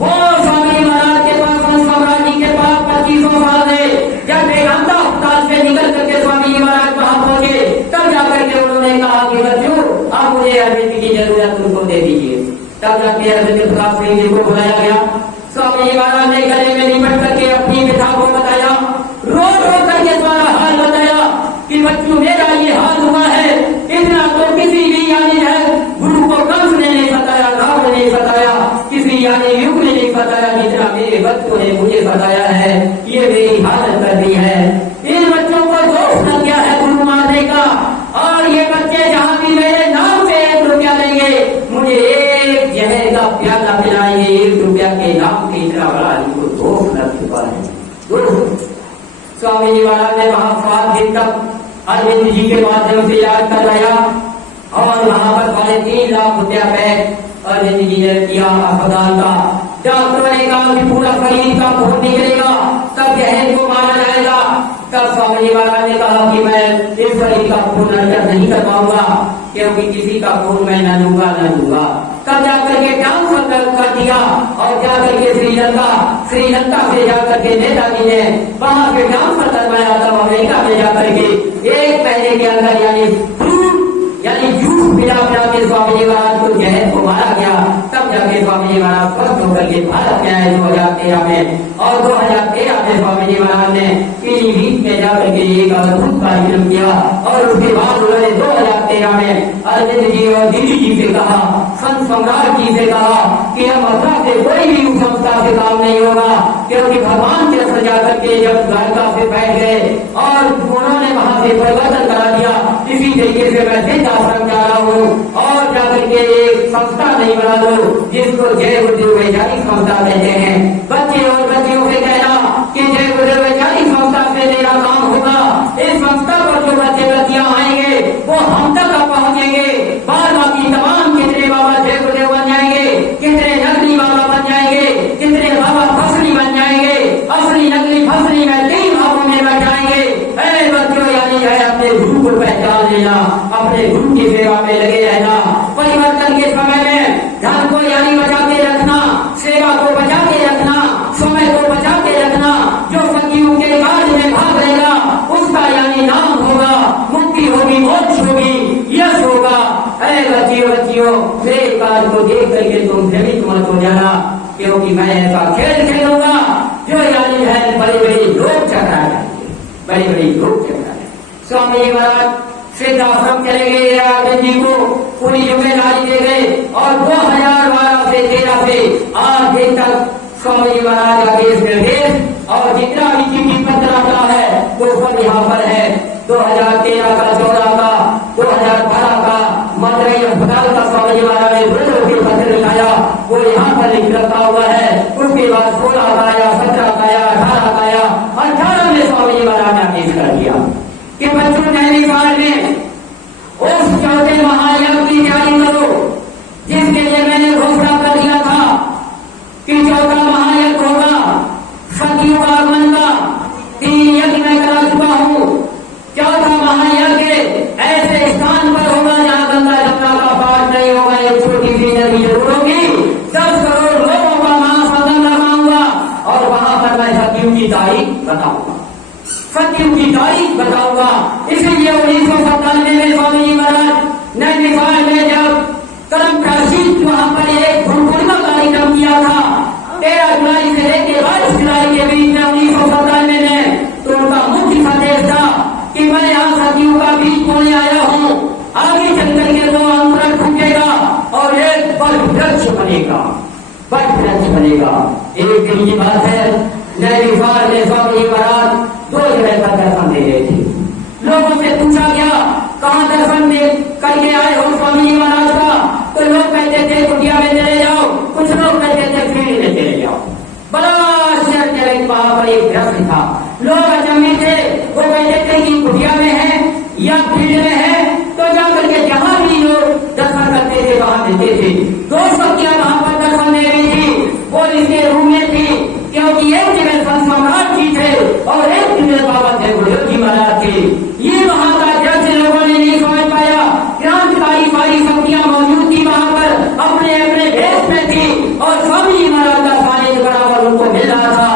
वो स्वामी जी महाराज के पास सम्राट जी के पास 25 साल रहे। जब वेदांता अस्पताल से निकल करके स्वामी जी महाराज वहां पहुंचे, तब जाकर के उन्होंने कहा कि बच्चों आप मुझे अरविंद की जरूरत उनको दे दीजिए। तब जाके अरविंद प्रताप सिंह जी को बुलाया गया। स्वामी जी महाराज ने गले में निपट करके अपनी व्यथा को बताया, रो रो करके सारा हाल बताया कि बच्चों मेरा ये हाल हुआ है। इतना तो किसी भी गुरु को कंस ने नहीं बताया, रावण ने बताया, किसी युग ने नहीं बताया, जितना मेरे बच्चों ने मुझे बताया है। ये मेरी हालत कर दी है। इन बच्चों को दोष लग गया है गुरु मारने का, और ये बच्चे जहाँ भी मेरे नाम से 1 रुपया लेंगे, मुझे एक जहर का प्याला पिलाएंगे 1 रुपया के नाम के। इतना बड़ा इनको दोष लग चुका है। स्वामी जी महाराज ने वहां 7 दिन तक अरविंद जी के माध्यम से याद करवाया, और वहां पर 3.5 लाख रुपया पैक अरविंद जी ने किया अस्पताल का। डॉक्टरों ने कहा कि पूरा शरीर का खून निकलेगा, तब जहर को मारा जाएगा। तब स्वामी जी महाराज ने कहा कि मैं इस शरीर का खून नर्जर नहीं कर पाऊंगा, क्योंकि किसी का खून मैं न लूंगा। तब जाकर के ट्रांसफर कर दिया, और जाकर के श्रीलंका से जाकर के नेताजी ने वहां से ट्रांसफर करवाया। तब अमेरिका में जाकर के 1 महीने के अंदर जूस पिला के स्वामी जी महाराज को जहर को मारा गया। तब जाके स्वामी जी महाराज स्वस्थ होकर के भारत में आए। 2013 2013 में। और 2013 में स्वामी जी महाराज ने पीलीभीत में जाकर के एक अद्भुत कार्यक्रम किया और उसके बाद उन्होंने 2013 में अरविंद जी और दीदी जी से कहा, संत सम्राट जी से कहा कि हम मथुरा से कोई भी उस संस्था से काम नहीं होगा, क्योंकि भगवान के सजा करके जब द्वारका से बैठ गए और उन्होंने वहां से परिवर्तन करा दिया, इसी तरीके से मैं सिद्ध आश्रम जा रहा हूँ और जाकर के एक संस्था नहीं बना दो जिसको जय गुरुदेव वैज्ञानिक संस्था कहते हैं। बच्चे और बच्चियों से कहना कि जय गुरुदेव वैज्ञानिक संस्था से मेरा काम होगा, इस संस्था पर जो बच्चे बच्चियां आएंगे वो हम तक पहुंचेंगे। बाद बाकी तमाम कितने बाबा जय गुरुदेव बन जाएंगे, कितने नकली बाबा बन जाएंगे, कितने बाबा फसली बन जाएंगे, असली नकली फसली में 3 भागों में बन जाएंगे। बच्चों यानी है अपने गुरु को पहचान लेना, अपने गुरु की सेवा में लगे रहना। परिवर्तन के समय में धन को यानी बचा के रखना, सेवा को बचा के रखना, समय को बचा के रखना। जो सतयुग के कार्य में भाग लेगा उसका यानी नाम होगा, मुक्ति होगी, मोक्ष होगी, यश होगा। बच्चियों मेरे कार्य को देख करके तुम भ्रमित मत हो जाना, क्योंकि मैं ऐसा खेल खेलूंगा जो यानी है बड़े बड़े लोग चकराए, बड़े बड़े लोग चकराए। स्वामी जी महाराज सिद्ध आश्रम चले गए, अरविंद जी को पूरी जिम्मेदारी दे गए और 2012 से 13 से आज दिन तक स्वामी जी महाराज का देश निर्देश और जितना भी चिट्ठी पत्र आता है वो सब यहाँ पर है। 2013 का, 14 का, 2012 का मदुरई अस्पताल का स्वामी जी महाराज ने 2 पत्र लिखाया, वो यहाँ पर लिख रखा हुआ है। उसके बाद 16 का आया, 17 का आया, 18 का आया, 18 में स्वामी जी महाराज ने आदेश कर दिया कि बच्चों नैनीताल में उस 4थे महायज्ञ की तैयारी करो, जिसके लिए मैंने घोषणा कर दिया था कि 4था महायज्ञ होगा, सतयुग आगमन का 3 यज्ञ मैं करा चुका हूँ। 4था महायज्ञ ऐसे स्थान पर होगा जहाँ गंगा जमुना का पाठ नहीं होगा, एक छोटी सी नदी जरूर होगी, 10 करोड़ लोगों का महासंगम लगाऊंगा और वहां पर मैं सतयुग की तारीख बताऊंगा, सतयुग की तारीख बताऊंगा। इसीलिए 1997 में स्वामी जी महाराज नैनीताल में जब कर्म प्राशीत वहां पर एक गुरुपूर्णिमा कार्यक्रम किया था 13 जुलाई से लेकर 22 जुलाई के बीच में 1997 में, तो उनका मुख्य संदेश था कि मैं यहाँ सतयुग का बीज बोने आया हूँ, आगे चलकर के वो अंकुरण फूटेगा और एक बड़ वृक्ष बनेगा, बड़ वृक्ष बनेगा। एक दिन की बात है, नैनीताल में स्वामी जी महाराज 2 जगह पर दर्शन दे रहे थे। लोगों से पूछा गया कहाँ दर्शन में करके आए हो स्वामी जी महाराज का, तो लोग कहते थे कुटिया में चले जाओ, कुछ लोग कहते थे फील्ड में चले जाओ। बड़ा आश्चर्य, वहां पर एक वृक्ष था, लोग अचंभित थे, वो कहते थे कि कुटिया में है या फील्ड में है, तो जाकर के जहां भी लोग दर्शन करते थे वहां देते थे। 2 सखियां वहां पर दर्शन दे रही थी, वो इसके रूम में थी, क्योंकि एक जगह संत सम्राट जी थे और एक जगह बाबा जय गुरुदेव जी महाराज थे। ये वहां का जज लोगों ने नहीं समझ पाया, क्रांतिकारी सारी शक्तियां मौजूद थी वहां पर, अपने अपने देश में थी और स्वामी जी महाराज का सानिध्य बराबर उनको मिल रहा था।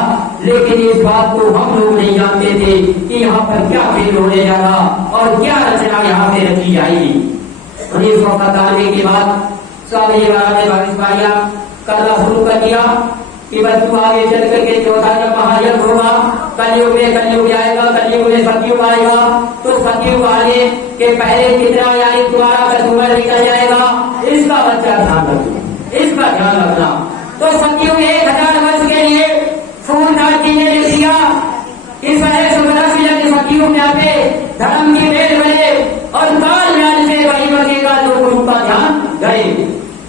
लेकिन इस बात को हम लोग नहीं जानते थे कि यहाँ पर क्या खेल होने जा रहा और क्या रचना यहाँ से रची जाएगी। 1997 के बाद स्वामी जी महाराज ने भविष्यवाणियां करना शुरू कर दिया कि बस तू आगे चल करके 4था जब महायज्ञ होगा, कलयुग आएगा, कलयुग में सतयुग आएगा, तो सतयुग आने के पहले कितना यानी तुम्हारा कसूमर निकल जाएगा, इसका बच्चा ध्यान रखना, इसका ध्यान रखना। तो सतयुग 1000 वर्ष के लिए सूरदास जी ने लिख दिया इस 100 वर्ष यदि सतयुग में आते धर्म की वेद बने और काल ज्ञान से वही बचेगा जो गुरु का ध्यान गए।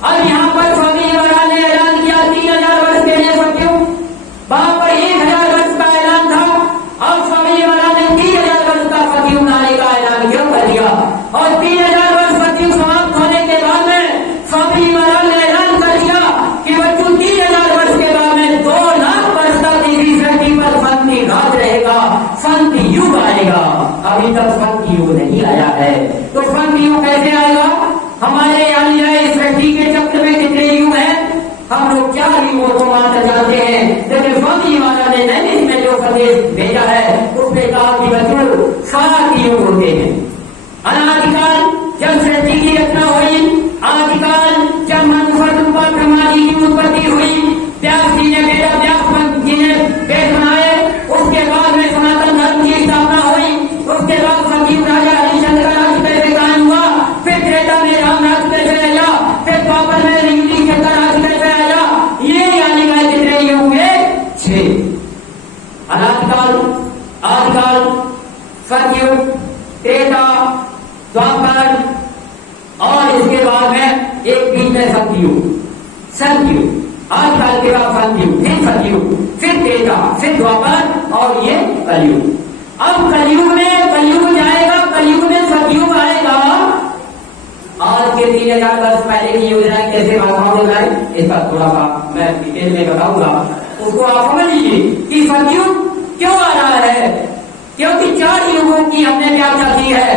अब यहाँ पर स्वामी जी महाराज ने ऐलान किया 3000 वर्ष के लिए सतयुग, वहां पर 1000 वर्ष का ऐलान था। अब स्वामी जी महाराज ने 3000 वर्ष का सतयुग आने का ऐलान क्यों कर दिया और 3000 वर्ष सतयुग समाप्त होने के बाद में स्वामी जी महाराज ने ऐलान कर दिया कि बच्चों 3000 वर्ष के बाद में 2 लाख वर्ष तक इसी धरती पर शांति राज रहेगा, शांति युग आएगा। अभी तक शांति युग नहीं आया है, तो शांति युग कैसे आएगा? हमारे यानी इस सृष्टि के चक्र में कितने युग हैं? हम लोग 4 युगों को मानते जानते हैं, लेकिन स्वामी जी महाराज ने नैमिष में जो संदेश भेजा है उसमें कहा कि बच्चों 7 युग होते हैं। अनादिकाल जब सृष्टि की रचना हुई, आदिकाल जब मनुष्य रूपा ब्रह्मा जी की उत्पत्ति हुई, व्यास जी ने भेजा व्यास 6 अनादिकाल, आदिकाल, सतयुग, त्रेता, द्वापर और इसके बाद में एक बीच में सतयुग। सतयुग आदिकाल के बाद सतयुग, फिर सतयुग, फिर त्रेता, फिर द्वापर और ये कलयुग। अब कलयुग जाएगा, कलयुग में सतयुग आएगा। आज के 3000 वर्ष पहले की योजना कैसे भाषाओं में लाए, इसका थोड़ा सा मैं डिटेल में बताऊंगा, उसको आप समझ लीजिए कि सतयुग क्यों आ रहा है। क्योंकि 4 युगों की हमने व्याख्या की है,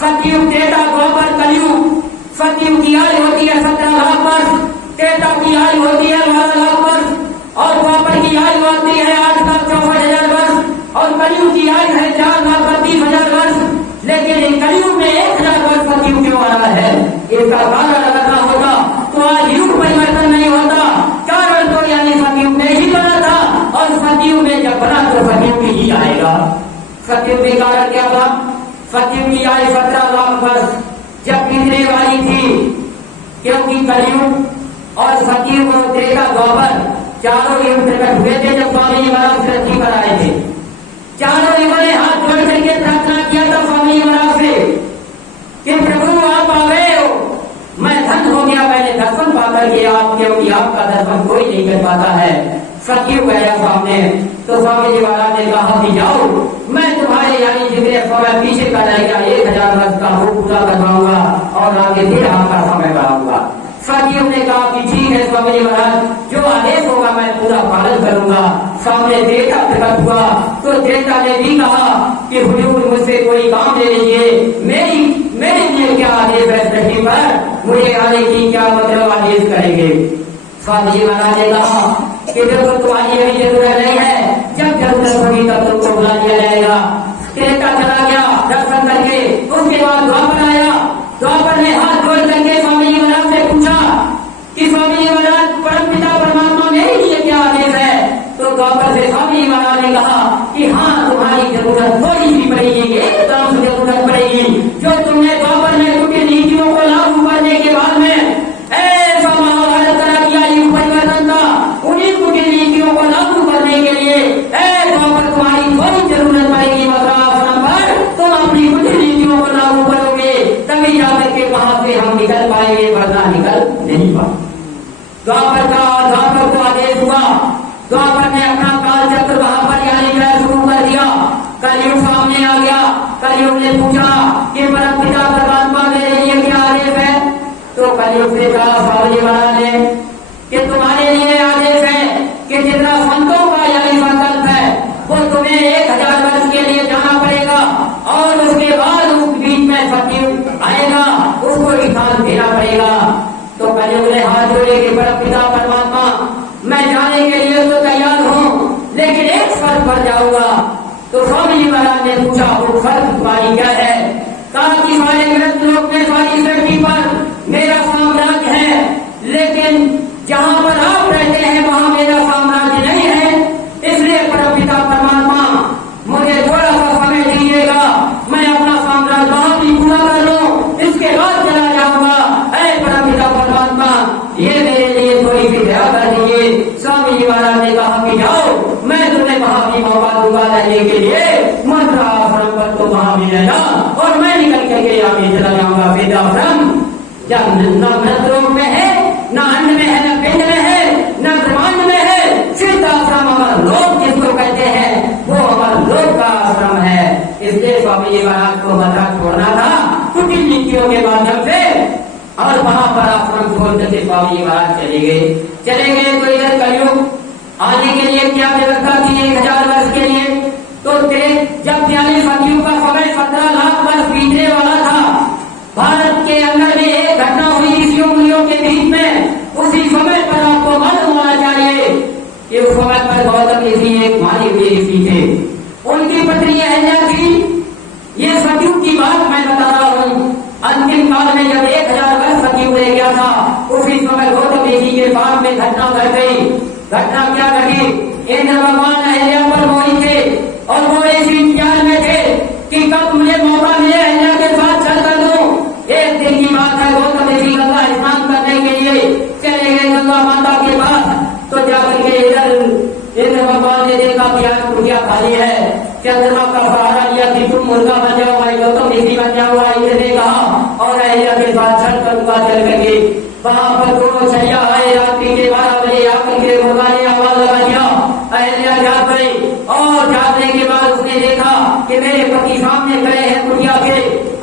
सतयुग, त्रेता, द्वापर, कलयुग। सतयुग की आयु होती है 17 लाख वर्ष, त्रेता की आयु होती है 12 लाख वर्ष और द्वापर की आयु होती है 8,64,000 वर्ष और कलयुग की आयु है 4,32,000 वर्ष। लेकिन इन कलयुग में 1,000 वर्ष सतयुग क्यों आ रहा है, इसका कारण लगाना होगा तो आज युग परिवर्तन नहीं होता। कारण तो यानी सतयुग ने ही बना था और सतयुग में जब बना तो सतयुग ही आएगा। सतयुग में कारण क्या था, सतयुग की आयु 17 लाख वर्ष जब बीतने वाली थी, क्योंकि कलयुग और सतयुग और त्रेता, द्वापर चारों युग प्रकट हुए थे जब स्वामी महाराज सृष्टि पर आए थे। चारों युगों ने हाथ जोड़ करके प्रार्थना किया था स्वामी महाराज से कि प्रभु आप आ गए हो, मैं धन हो गया मैंने दर्शन पाकर के आप, क्योंकि आपका दर्शन कोई नहीं कर पाता है। सतयुग गया सामने तो स्वामी जी महाराज ने कहा कि जाओ मैं तुम्हारे यानी जितने समय पीछे का रहेगा 1,000 वर्ष का वो पूरा करवाऊंगा और आगे फिर आपका समय बढ़ाऊंगा। सतयुग ने कहा कि ठीक है स्वामी जी महाराज, जो आदेश होगा मैं पूरा पालन करूंगा। सामने त्रेता प्रकट हुआ तो त्रेता ने भी कहा कि हुजूर मुझसे कोई काम ले लीजिए, मेरे लिए क्या आदेश है सृष्टि पर, मुझे आने की क्या मतलब आदेश करेंगे। स्वामी जी महाराज ने कहा कि देखो तुम्हारी अभी जरूरत नहीं है, जब जरूरत होगी तब तुमको बुला लिया जाएगा। त्रेता चला गया दर्शन करके, उसके बाद द्वापर आया। द्वापर ने हाथ जोड़ करके स्वामी जी महाराज से पूछा कि स्वामी जी महाराज परमपिता परमात्मा मेरे लिए क्या आदेश है। तो द्वापर से स्वामी जी महाराज ने कहा कि हाँ तुम्हारी जरूरत थोड़ी सी पड़ेगी, एकदम जरूरत पड़ेगी। जो तुमने द्वापर में कुछ नीतियों को लागू करने के बाद में ऐसा महाभारत तरह किया युग परिवर्तन था, उन्हीं कुछ नीतियों को लागू करने के लिए द्वापर तुम्हारी थोड़ी जरूरत पड़ेगी। मथुराश्रम पर तुम अपनी कुछ नीतियों को लागू करोगे तभी जाकर के वहां से हम निकल पाएंगे, वरना निकल नहीं पाएंगे। द्वापर को आदेश हुआ, द्वापर ने अपना काल चक्र वहां पर यानी शुरू कर दिया। कलयुग सामने आ गया। कलयुग ने पूछा कि परमपिता परमात्मा मेरे लिए क्या आदेश है। तो कलयुग से कहा स्वामी जी महाराज ने कि तुम्हारे लिए आदेश है कि जितना संतों का यानी संकल्प है वो तुम्हें 1,000 वर्ष के लिए जाना पड़ेगा और उसके बाद उस बीच में सतयुग आएगा, उसको स्थान देना पड़ेगा। तो कलयुग ने हाथ जोड़े कि परमपिता परमात्मा मैं जाने के लिए तो तैयार हूँ, लेकिन एक शर्त पर जाऊंगा। तो स्वामी जी महाराज ने पूछा वो शर्त तुम्हारी क्या है। कहा कि सारे ग्रस्त लोग में सारी सृष्टि पर मेरा साम्राज्य है, लेकिन जहाँ पर आप रहते हैं वहाँ मेरा साम्राज्य नहीं है, इसलिए परमपिता परमात्मा मुझे थोड़ा सा समय दीजिएगा, मैं अपना साम्राज्य वहाँ भी पूरा कर लूँ, इसके बाद चला जाऊंगा। परमपिता परमात्मा ये मेरे लिए थोड़ी सी दया कर दीजिए। स्वामी जी महाराज ने कहा कि जाओ मैं तुम्हें वहाँ भी मौका दूंगा रहने के लिए, मथुराश्रम पर तो वहाँ भी रहना और मैं निकल करके आगे चला जाऊंगा। वृद्धाश्रम जब न मृतलोक में है, न अन्न में है, न पिंड में है, न ब्रह्मांड में है, सिद्धाश्रम अमर लोक जिसको कहते हैं वो अमर लोक का आश्रम है। इसलिए स्वामी जी महाराज को मथुरा छोड़ना था कुछ नीतियों के माध्यम से और वहां पर आश्रम छोड़ करके स्वामी जी महाराज चले गए। तो इधर कलयुग आने के लिए क्या व्यवस्था थी 1,000 वर्ष के लिए। तो जब यानी सतयुग का समय 17 लाख वर्ष बीतने वाला था, भारत के अंदर में एक घटना हुई ऋषियों मुनियों के बीच में। उसी समय पर आपको मालूम होना चाहिए कि उस समय पर गौतम ऋषि एक मानी हुए ऋषि थे, उनकी पत्नी अहल्या थी। ये सतयुग की बात मैं बता रहा हूँ। अंतिम काल में जब 1,000 वर्ष सतयुग रह गया था, उसी समय गौतम ऋषि के साथ में घटना घट गई। घटना क्या घटी, इंद्र भगवान अहल्या पर मोहित थे और वो इसी इंतजार में थे कि कब मुझे मौका मिले अहल्या के साथ चल कर दूं। एक दिन की बात है, गौतम ऋषि गंगा स्नान करने के लिए चले गए गंगा माता के पास। तो जाकर के इधर इंद्र भगवान भगवान ने देखा कि आज कुटिया खाली है, चंद्रमा का सहारा लिया कि तुम मुर्गा बन जाओ भाई, गौतम ऋषि बन जाओ भाई, ने कहा और अहिल्या के साथ छठ करूंगा चल करके। वहां पर दोनों छैया आए, रात्रि के 12 बजे आकर के मुर्गा ने आवाज लगा दिया। अहिल्या जाग गई और जागने के बाद उसने देखा कि मेरे पति सामने खड़े हैं कुटिया के।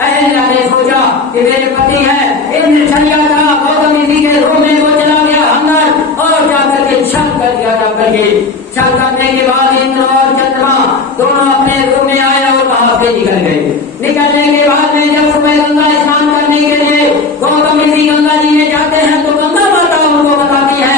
अहिल्या ने सोचा कि मेरे पति है, इन छैया था गौतम ऋषि के रूम में वो चला गया अंदर और जाकर के छल कर दिया। जाकर के छल करने के बाद इंद्र और चंद्रमा दोनों अपने रूम में आए और वहां से निकल गए। निकलने के बाद में जब सुबह गंगा स्नान करने के लिए गौतम ऋषि गंगा जी में जाते हैं तो गंगा माता उनको बताती है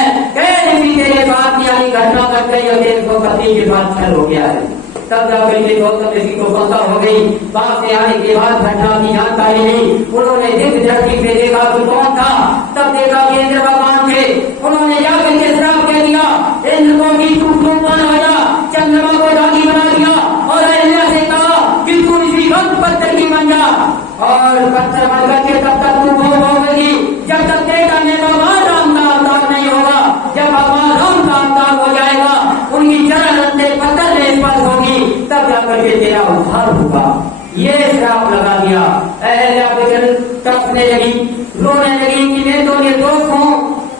ऋषि तेरे साथ यानी घटना घट गई और तेरे को पति के साथ छल हो गया है। तब जाकर के गौतम ऋषि को पता हो गई। वहां से आने के बाद घटना की जानकारी ली। उन्होंने दिव्य दृष्टि से देखा कि कौन था, तब देखा कि इंद्र भगवान थे। उन्होंने जाकर के श्राप कह दिया, इंद्र को भी तू तूफान हो जा, चंद्रमा को रागी बना दिया और अहिल्या से कहा कि तू इसी वक्त पत्थर की बन जा और पत्थर बन करके तब तक तू होगी जब तक तेरा भगवान राम का अवतार नहीं होगा। जब भगवान राम का अवतार हो जाएगा, उनकी चरण रंधे पत्थर में स्पर्श होगी, तब जाकर के तेरा उद्धार होगा। ये श्राप लगा दिया। अहिल्या तड़पने लगी, रोने लगी कि मैं तो निर्दोष हूँ,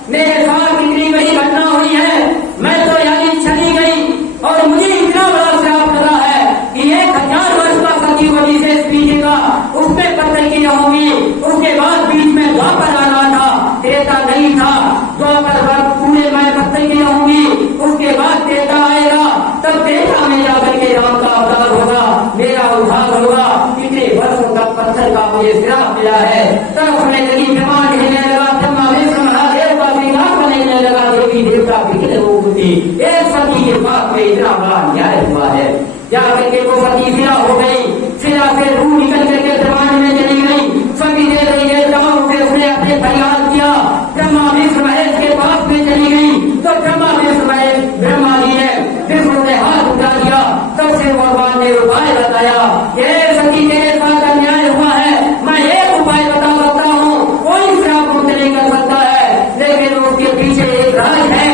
मेरे साथ इतनी बड़ी घटना हुई है, मैं तो यानी चली गई और मुझे इतना बड़ा श्राप लगा है कि 1000 वर्ष का सती को विशेष पीछेगा, उसमें पत्थर की होगी। उसके बाद बीच में द्वापर आना था, त्रेता नहीं था। द्वापर वर्ष पूरे मैं पत्थर की होंगी, उसके बाद त्रेता आएगा, तब त्रेता में जाकर के राम का अवतार होगा, मेरा उद्धार होगा। कितने वर्षों तक पत्थर का मुझे श्राप मिला है। तड़पने लगी, बीमार ढहने लगा, ब्रह्मा विष्णु महादेव का श्रृंगार बनने लगा, देवी देवता विघ्न रोग थी। एक सती के पास में इतना बड़ा अन्याय हुआ है। जाकर के वो सती सिरा हो गई, सिरा से रूह निकल करके ब्रह्मांड में चली गई। सभी देवी देवताओं से उसने अपने फरियाद किया, ब्रह्मा विष्णु महेश के पास में चली गई तो ब्रह्मा विष्णु महेश ब्रह्मा जी ने विष्णु ने हाथ उठा दिया। तब से भगवान ने उपाय बताया, ये सती तेरे साथ अन्याय हुआ है, मैं एक उपाय बता सकता हूँ, कोई श्राप मुक्त नहीं कर सकता है, लेकिन उसके पीछे एक राज है।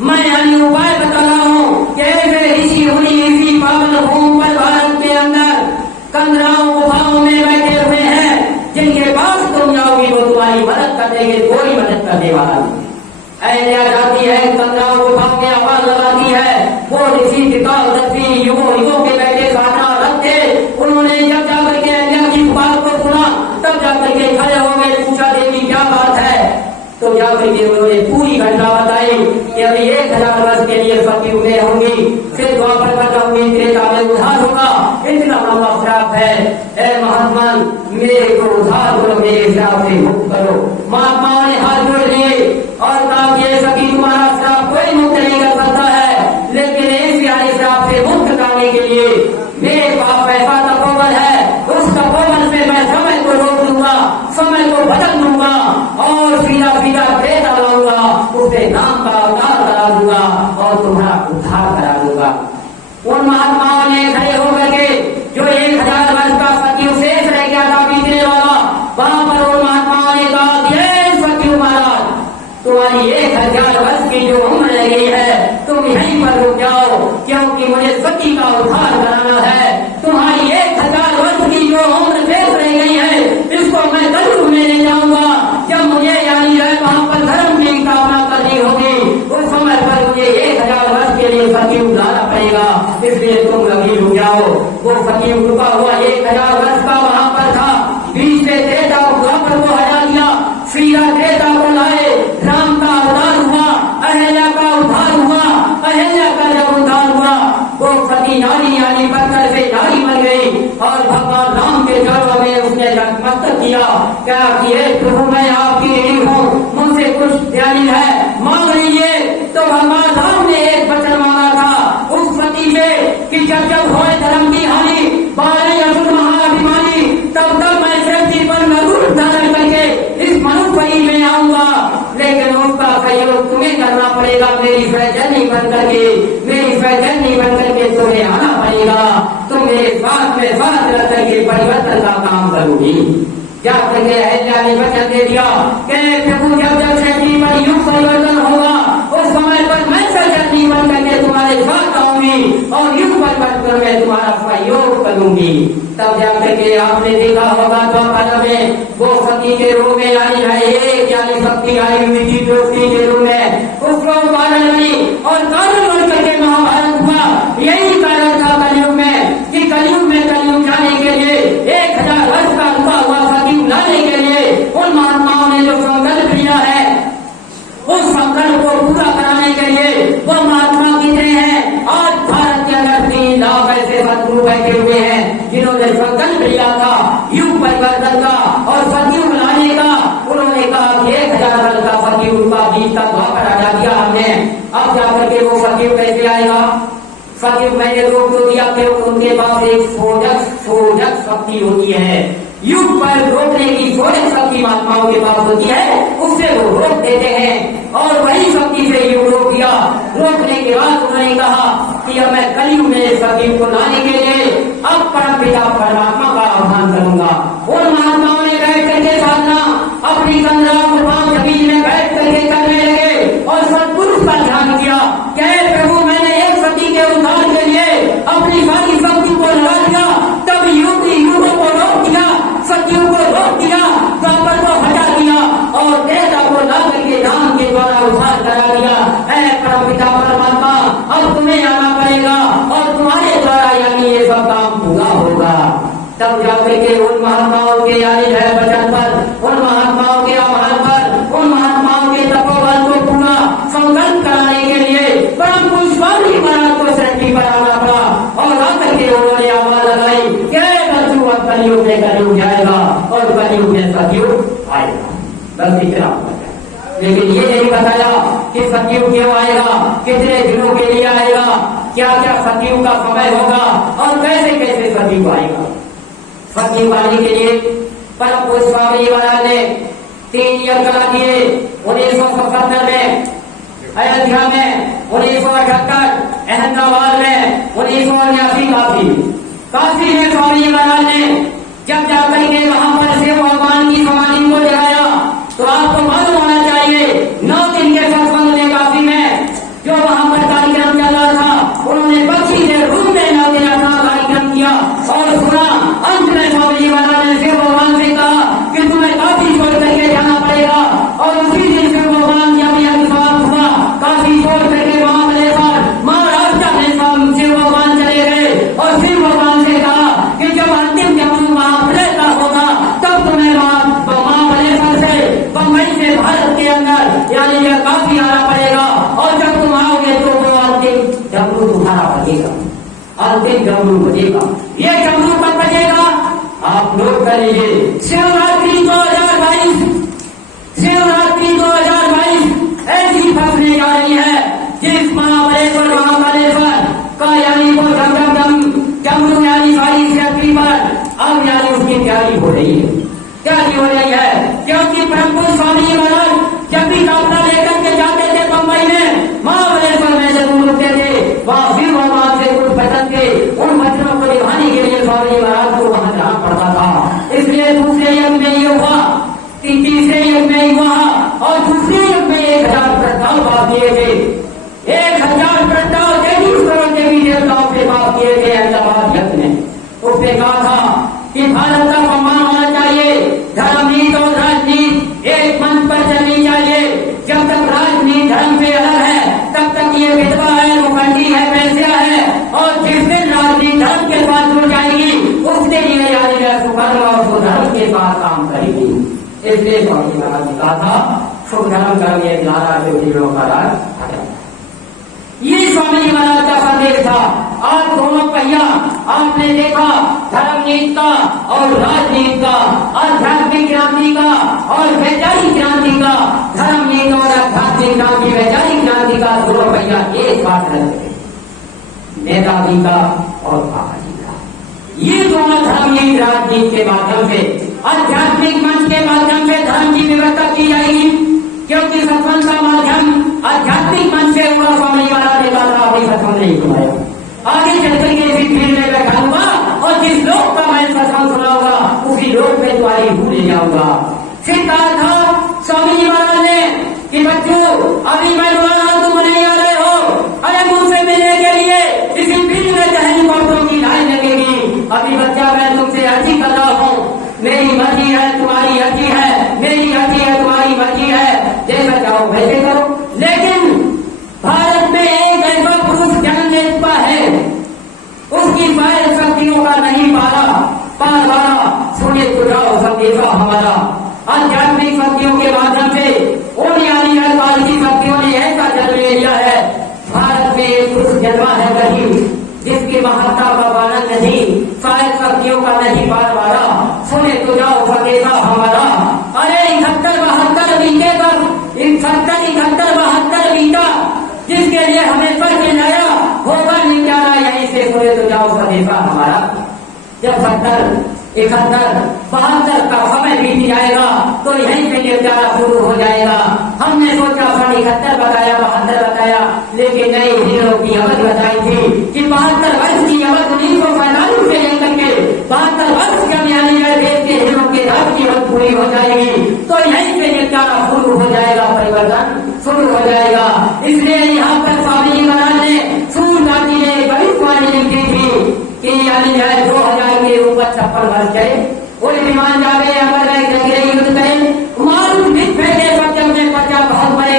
मैं यानी उपाय बता रहा हूँ, कैसे ऋषि मुनि इसी पावन भूमि पर भारत के अंदर कंदराओं गुफाओं में बैठे हुए हैं, जिनके पास तुम जाओगी वो तुम्हारी मदद कर देंगे, कोई मदद करने वाला नहीं। अहिल्या जाती है, कंदराओं गुफाओं में आवाज लगाती है, वो ऋषि त्रिकालदर्शी युगों के बैठे साधना रखते। उन्होंने जब जाकर के अहिल्या की पुकार को सुना, तब जाकर के खड़े हो गए, पूछा देवी क्या बात है। तो जाकर के उन्होंने पूरी घटना बताई कि अभी 1000 वर्ष के लिए सती उन्हें होंगी, फिर द्वापर पर होंगी, त्रेता में उद्धार होगा। इतना लंबा श्राप है। ए महात्मा, मेरे को उद्धार करो, मेरे श्राप से मुक्त करो। महात्मा ने हाथ जोड़ लिए और कहा कि सती तुम्हारा श्राप कोई मुक्त नहीं कर सकता है, लेकिन इस यानी श्राप से मुक्त करने के लिए मेरे पास ऐसा तपोबल है, उस तपोबल से मैं समय को रोक दूंगा, समय को बदल दूंगा और सीधा सीधा त्रेता लाऊंगा, उससे नाम का अवतार करा दूंगा और तुम्हारा उद्धार करा दूंगा। उन महात्माओं ने खड़े होकर के जो 1000 वर्ष का सती शेष रह गया था बीतने वाला, वहां पर उन महात्माओं ने कहा सती महाराज, तुम्हारी 1000 वर्ष की जो उम्र रह गई है, तुम यहीं पर रुक जाओ, क्योंकि मुझे सती का उद्धार कराना है। तुम्हारी 1000 वर्ष की जो उम्र शेष रह गई है, इसको मैं कलयुग में ले जाऊंगा। जब मुझे यानी वहां पर धर्म की स्थापना करनी होगी, उस समय पर मुझे 1000 वर्ष के लिए सतयुग लाना पड़ेगा, इसलिए तुम अभी रुक जाओ। वो सतयुग रुका हुआ 1000 वर्ष का वहां पर था। बीच से त्रेता द्वापर को हटा दिया, सीधा त्रेता को लाए, राम का अवतार हुआ, अहिल्या का उद्धार हुआ। अहिल्या का जब उद्धार हुआ, वो सती नारी यानी पत्थर से नारी बन गई और भगवान राम के चरणों में उसने नतमस्तक किया। क्या किए, प्रभु मैं आपकी ऋणी हूँ, मुझसे कुछ यानी है मांग लीजिए। तो भगवान राम ने एक वचन मांगा था उस सती से कि जब जब होए धर्म की हानि, बारे असुर महाअभिमानी, तब तब मैं सृष्टि पर रूप धारण करके इस मनुष्य में आऊंगा, लेकिन उसका सहयोग तुम्हें करना पड़ेगा। मेरी सैजनी बन करके, मेरी सैजनी बन करके तुम्हें आना पड़ेगा। तुम मेरे साथ में साथ रह करके परिवर्तन का काम करोगी। जब करके अहिल्या ने वचन दे दिया कि प्रभु जब जब सृष्टि पर युग परिवर्तन होगा, उस समय पर मैं सैजनी बन करके तुम्हारे करूंगी। तब जाकर के आपने देखा होगा द्वापर में वो सती के रूप में आई है, एक यानी शक्ति आई हुई थी द्रौपदी के रूप में, उसको कारण बनी और कारण बन करके महाभारत हुआ। यही कारण था कलयुग में कि कलयुग में कलयुग जाने के लिए 1000 वर्ष का रुका हुआ सती लाने के लिए उन महात्माओं ने जो संकल्प लिया है, उस संकल्प को पूरा कराने के लिए वो महात्मा कितने हैं। आज भारत के अंदर 3 लाख ऐसे सदगुरु बैठे हुए हैं जिन्होंने संकल्प लिया था युग परिवर्तन का और सतयुग लाने का। उन्होंने कहा कि 1000 वर्ष का सतयुग का बीच का द्वापर हटा दिया हमने, अब जाकर के वो सतयुग कैसे आएगा। सतयुग मैंने रोक तो दिया कि उनके पास एक शोधक शक्ति होती है, युग पर रोकने की शोधक शक्ति महात्माओं के पास होती है, उससे वो रोक देते हैं। और वही शक्ति से युग रोक दिया। रोकने के बाद उन्होंने कहा कि अब मैं कलयुग में सतयुग को लाने के लिए अब परमपिता परमात्मा का आह्वान करूंगा। उन महात्माओं ने बैठ करके साधना अपनी गंगा जमीन में बैठ करके करने लगे और सत्पुरुष का ध्यान किया। क्या प्रभु मैंने एक सती के उद्धार के लिए अपनी सारी शक्ति को लगा दिया, तब युगों को रोक दिया, सतयुग को रोक दिया, द्वापर को हटा दिया और देवता को ला करके नाम के द्वारा उद्धार करा दिया। है परमपिता परमात्मा, अब तुम्हें आना पड़ेगा और तुम्हारे द्वारा यानी ये सब काम पूरा होगा। तब जाकर के उन महात्माओं के यानी है वचन पर, उन महात्माओं के आह्वान पर, उन महात्माओं के तपोबल को पूरा संकल्प कराने के लिए परम पुरुष स्वामी महाराज को सृष्टि पर आना पड़ा और आकर के उन्होंने आवाज लगाई कि बच्चों अब कलयुग में कलयुग जाएगा और कलयुग में सतयुग आएगा। बस इतना होगा। लेकिन ये नहीं बताया कि सतयुग क्यों आएगा, कितने दिनों के लिए आएगा, क्या क्या सतयुग का समय होगा और कैसे कैसे सतयुग आएगा। सतयुग आने के लिए परम पूज्य स्वामी महाराज ने 3 नियम करा दिए। 1977 में अयोध्या में, 1978 अहमदाबाद में, 1989 काशी में स्वामी महाराज ने जब जाकर के वहां पर शिव भगवान की समाधि को दिखाया तो आपको मालूम होना चाहिए 9 दिन के सत्संग में काशी में जो वहां पर कार्यक्रम चल रहा था, उन्होंने पक्षी से रूप में 9 दिन अपना कार्यक्रम किया और सुना। अंत में स्वामी महाराज ने शिव भगवान से कहा कि तुम्हें काशी छोड़ करके जाना पड़ेगा और उसी दिन शिव भगवान जब यह समाप्त हुआ काशी छोड़ करके वहां महाराष्ट्र में शिव भगवान चले गए और शिव भगवान से कहा कि जब अंतिम जन्म महाप्रलय का होगा तब तुम्हें महाबलेश्वर से बम्बई से भारत के अंदर यानी यह काफी आना पड़ेगा और जब तुम आओगे तो वो अंतिम डमरू तुम्हारा बजेगा, अंतिम डमरू बजेगा। ये डमरू कब बजेगा आप नोट कर लीजिए। शिवरात्रि 2022, शिवरात्रि 2022 ऐसी फसने जा रही है जिस महाबलेश्वर का यानी वो डमरू यानी सारी शिवरात्रि पर अब यानी उसकी तैयारी हो रही है। तैयारी हो रही है क्योंकि प्रभु स्वामी महाराज जब भी काफला लेकर के जाते थे बम्बई में, महाबलेश्वर में जब रुकते थे वहां शिव भगवान से कुछ वचन थे, उन वचनों को निभाने के लिए स्वामी महाराज को वहां जाना पड़ता था। इसलिए दूसरे युग में ये हुआ, तीसरे युग में ही हुआ और दूसरे युग में 1000 प्रस्ताव पास किए थे। 1000 प्रस्ताव 23 करोड़ देवी देवताओं से पास किए थे अहमदाबाद यज्ञ में। उसने कहा था कि भारत का सम्मान होना चाहिए, धर्मनीति और राजनीति एक मंच पर चलनी चाहिए। जब तक राजनीति धर्म से अलग है तब तक ये विधवा है, मुखंडी है, वैश्या है और जिस दिन राजनीति धर्म के साथ जुड़ जाएगी उस दिन ये यानी सुधर्म और सुधर्म के साथ काम करेगी। इसलिए स्वामी महाराज ने कहा था सुधर्म कर्म ये नारा जो जीवों का राज हटा। ये स्वामी महाराज का संदेश था। आज दोनों पहिया आपने देखा, धर्म नीति का और राजनीति का, आध्यात्मिक क्रांति का और वैचारिक क्रांति का, धर्म नीति और आध्यात्मिक क्रांति वैचारिक क्रांति का दोनों पहिया एक साथ रहते, नेताजी का और बाबाजी का। ये दोनों धर्म नीति राजनीति के माध्यम से, आध्यात्मिक मंच के माध्यम से धर्म की व्यवस्था की जाएगी क्योंकि सत्संग का माध्यम आध्यात्मिक मंच से हुआ। स्वामी महाराज ने कहा अपनी सत्संग नहीं सुनाया, आगे चलकर के इसी भीड़ में बैठा हुआ और जिस लोग का मैं सत्संग सुनाऊंगा उसी लोग में तुम्हारी भूल जाऊंगा। फिर कहा था स्वामी महाराज ने कि बच्चों अभी मैं बुला रहा तुम नहीं आ रहे हो, अरे मुझसे मिलने के लिए इसी भीड़ में हेलीकॉप्टरों की लाइन लगेगी, अभी जलवा है कहीं, जिसकी महत्ता का वर्णन नहीं, शायद शक्तियों का नहीं पार वाला, सुने तो जाओ फतेहा हमारा। अरे 71-72 बीते पर 71-72 बीता, जिसके लिए हमें पर लाया होगा निकाला, यहीं से सुने तो जाओ फतेहा हमारा। जब 70, 71, 72 का समय बीत जाएगा तो यहीं से निपटारा शुरू हो जाएगा। हमने सोचा 71 बताया, 72 बताया, लेकिन नई हीरो की अवधि बताई थी कि 72 वर्ष की अवधि 1945 से लेकर के 72 वर्ष का यानी देश के हीरो के राज की अवधि पूरी हो जाएगी तो यहीं से निपटारा शुरू हो जाएगा, परिवर्तन शुरू हो जाएगा। इसलिए यहाँ पर स्वामी जी महाराज ने सूरदासी ने बड़ी स्वामी लिखी थी कि यानी 2000 के ऊपर 56 वर्ष गए, और विमान जावे अमर गए जगह युद्ध करें, मारूफ मित फेंके सब जब में बचा बहुत बड़े,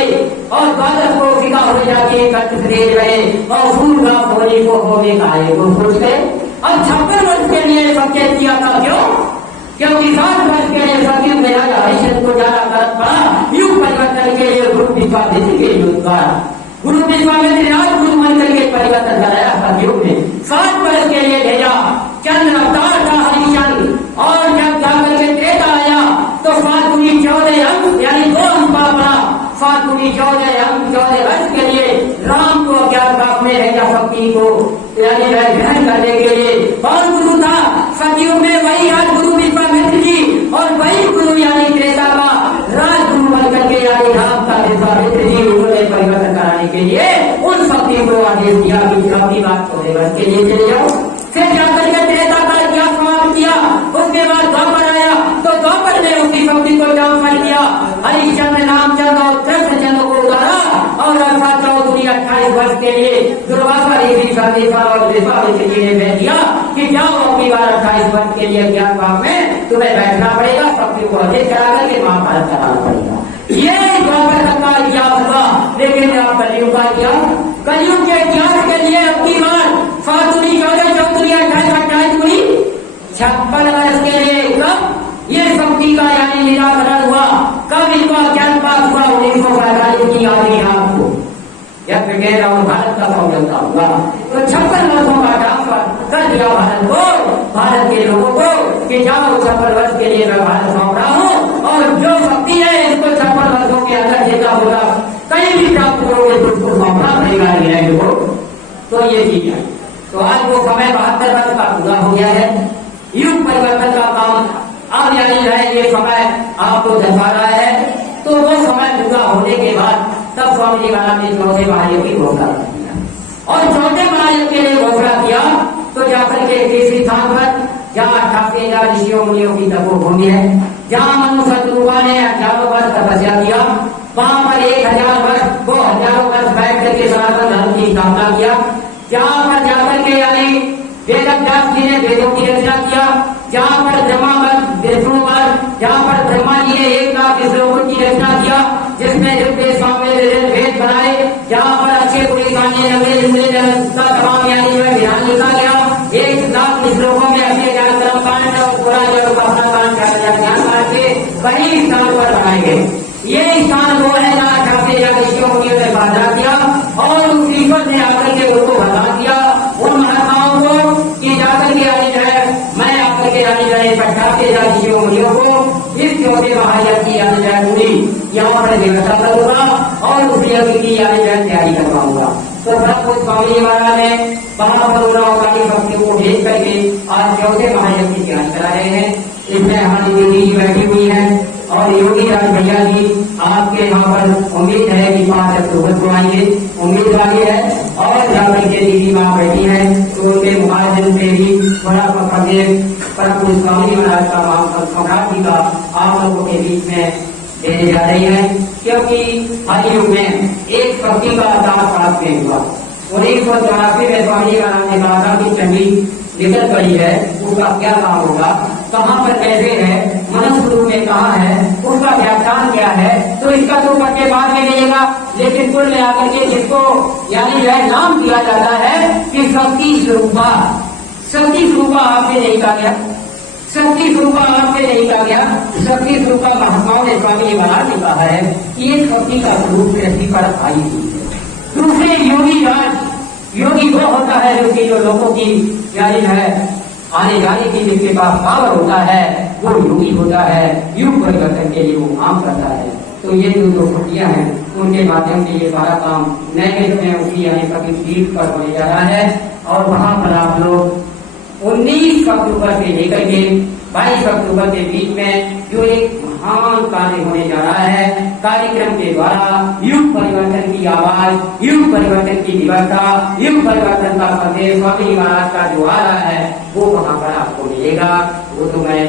और द्वादश को फिका हो जाके कट दे रहे, और सूर्य होली को होने का है वो सोच गए। अब 56 वर्ष के लिए संकेत किया था, क्यों? क्योंकि 60 वर्ष के लिए सत्युग में राजा हरिश्चंद्र को जाना कर पड़ा युग परिवर्तन के लिए गुरु विश्वामित्र के युद्ध द्वारा। गुरु विश्वामित्र ने आज गुरु मंत्र के परिवर्तन कराया सतयुग में, 60 वर्ष के लिए भेजा। चंद्र अवतार था हरिश्चंद्र, और जब जाकर के त्रेता आया तो 7 दूनी 14 अंक यानी 2 अंक पड़ा, 7 दूनी 14 अंक 14 वर्ष के लिए राम को अज्ञातवास में भेजा शक्ति को यानी ग्रहण करने के लिए। कौन गुरु था सतयुग में? वही आज गुरु विश्वामित्र जी, और वही गुरु यानी त्रेता का राजगुरु बनकर के यानी राम का विश्वामित्र जी उन्होंने परिवर्तन कराने के लिए उन शक्ति को आदेश दिया कि अपनी बात को वर्ष के लिए चले जाओ। फिर जाकर के त्रेता का क्या समाप्त किया, उसके बाद द्वापर आया तो द्वापर ने उसी शक्ति को ट्रांसफर किया, हरिश्चंद्र नामचंद्र और कृष्णचंद्र को उतारा, और 28 वर्ष के लिए दुर्वासा ऋषि सर्वेश्वर और विश्वामित्र जी ने भेज दिया कि जाओ अपनी बार 28 वर्ष के लिए ज्ञान भाव में तुम्हें बैठना पड़ेगा, शक्ति को अध्यक्ष करा करके महाभारत कराना पड़ेगा। ये द्वापर तक का इतिहास हुआ। लेकिन आप कलयुग का इतिहास, कलयुग के इतिहास के लिए अपनी बार 7 दूनी 14 14 28 दूनी 56 वर्ष के लिए कब ये शक्ति का यानी निराकरण हुआ, कब इनका ज्ञान पास हुआ? 1945 की याद है आपको, जब ब्रिटेन और भारत का समझौता हुआ तो 56 वर्षों का ट्रांसफर कर दिया भारत को, भारत के लोगों को कि जाओ 56 वर्ष के लिए मैं भारत सौंप रहा हूँ, और जो शक्ति है इसको 56 वर्षों के अंदर देता होगा, कहीं भी प्राप्त करोगे तो उसको सौंपना पड़ेगा इंग्लैंड को। तो ये चीज है। तो आज वो समय 72 वर्ष का पूरा हो गया है, युग परिवर्तन का काम अब यानी है ये समय आपको दर्शा रहा है। तो वो समय पूरा होने के बाद तब स्वामी जी महाराज ने 14 महायुग की घोषणा किया, और 14 महायुग के लिए घोषणा किया तो जाकर के तीसरी स्थान पर जहाँ 88,000 ऋषियों मुनियों की तपोभूमि है, जहाँ मनु शत्रुघ्न ने 1000 वर्ष तपस्या किया, वहाँ पर 1000 वर्ष 2000 वर्ष बैठ करके सनातन धर्म की स्थापना किया, जहाँ पर जाकर के यानी वेदव्यास जी ने वेदों की रचना किया, जहाँ पर ब्रह्मा विष्णु पर, जहाँ पर ब्रह्मा जी ने 1 लाख श्लोकों की रचना किया, जिसमें ऋग्वेद सामवेद वेद बनाए, जहाँ पर अच्छे बुरी कान्य तमाम यानी ध्यान लिखा गया, 1 लाख श्लोकों में अच्छे ज्ञान कर्म कांड और पूरा जो अपना कांड ज्ञान कांड के वही स्थान पर बनाए गए। ये स्थान वो है जहाँ 88,000 ऋषियों मुनियों ने साधना किया, और उस ईश्वर ने आकर के उनको बता दिया उन महात्माओं को कि जाकर के आने जाए, मैं आकर के आने जाए 88,000 ऋषियों मुनियों को इस 14 महायज्ञ की आने जाए पूरी यहाँ पर व्यवस्था करूंगा, और उस यज्ञ की आने जाए तैयारी करवाऊंगा। तो सब कुछ स्वामी जी महाराज ने वहाँ पर उन्होंने भक्ति को भेज करके आज 14 महायज्ञ की तैयारी करा रहे हैं। इसमें हमारी दीदी जी बैठी हुई है, और योगी राज भैया जी आपके यहाँ पर उम्मीद है कि 5 अक्टूबर को आएंगे, उम्मीद वाली है, और जाकर के दीदी वहाँ बैठी है तो उनके मुखारजन से भी बड़ा परम स्वामी महाराज का सम्राट जी का आप लोगों के बीच में देने जा रही है। क्योंकि हर युग में एक शक्ति का आधार प्राप्त नहीं हुआ, 1984 में स्वामी महाराज ने कहा था कि चंडी निकल पड़ी है, उसका क्या काम होगा, कहाँ पर कैसे है, मनुष्य रूप में कहाँ है, उसका व्याख्यान क्या है, तो इसका तो पट्टे बाद में मिलेगा। लेकिन कुल मिलाकर के जिसको यानी जो है नाम दिया जाता है कि शक्ति स्वरूपा, शक्ति स्वरूपा आपसे नहीं कहा गया, शक्ति स्वरूपा आपसे नहीं कहा गया, शक्ति स्वरूपा महात्माओं ने स्वामी महाराज ने कहा है कि ये शक्ति का स्वरूप पृथ्वी पर आई थी। दूसरे योगी राज योगी वो होता है जो लोगों की जाहिर है आने जाने की जिसके पास पावर होता है वो योगी होता है। युग परिवर्तन के लिए वो काम करता है। तो ये जो दो छुट्टियां हैं उनके माध्यम से ये सारा काम नए में उसी यानी कभी पीठ पर होने जा रहा है। और वहां पर आप लोग 19 अक्टूबर से लेकर के 22 अक्टूबर के बीच में जो एक महान कार्य होने जा रहा है, कार्यक्रम के द्वारा युग परिवर्तन की आवाज, युग परिवर्तन की व्यवस्था, युग परिवर्तन का संदेश स्वामी महाराज का जो आ रहा है वो वहां पर आपको मिलेगा। वो तो मैं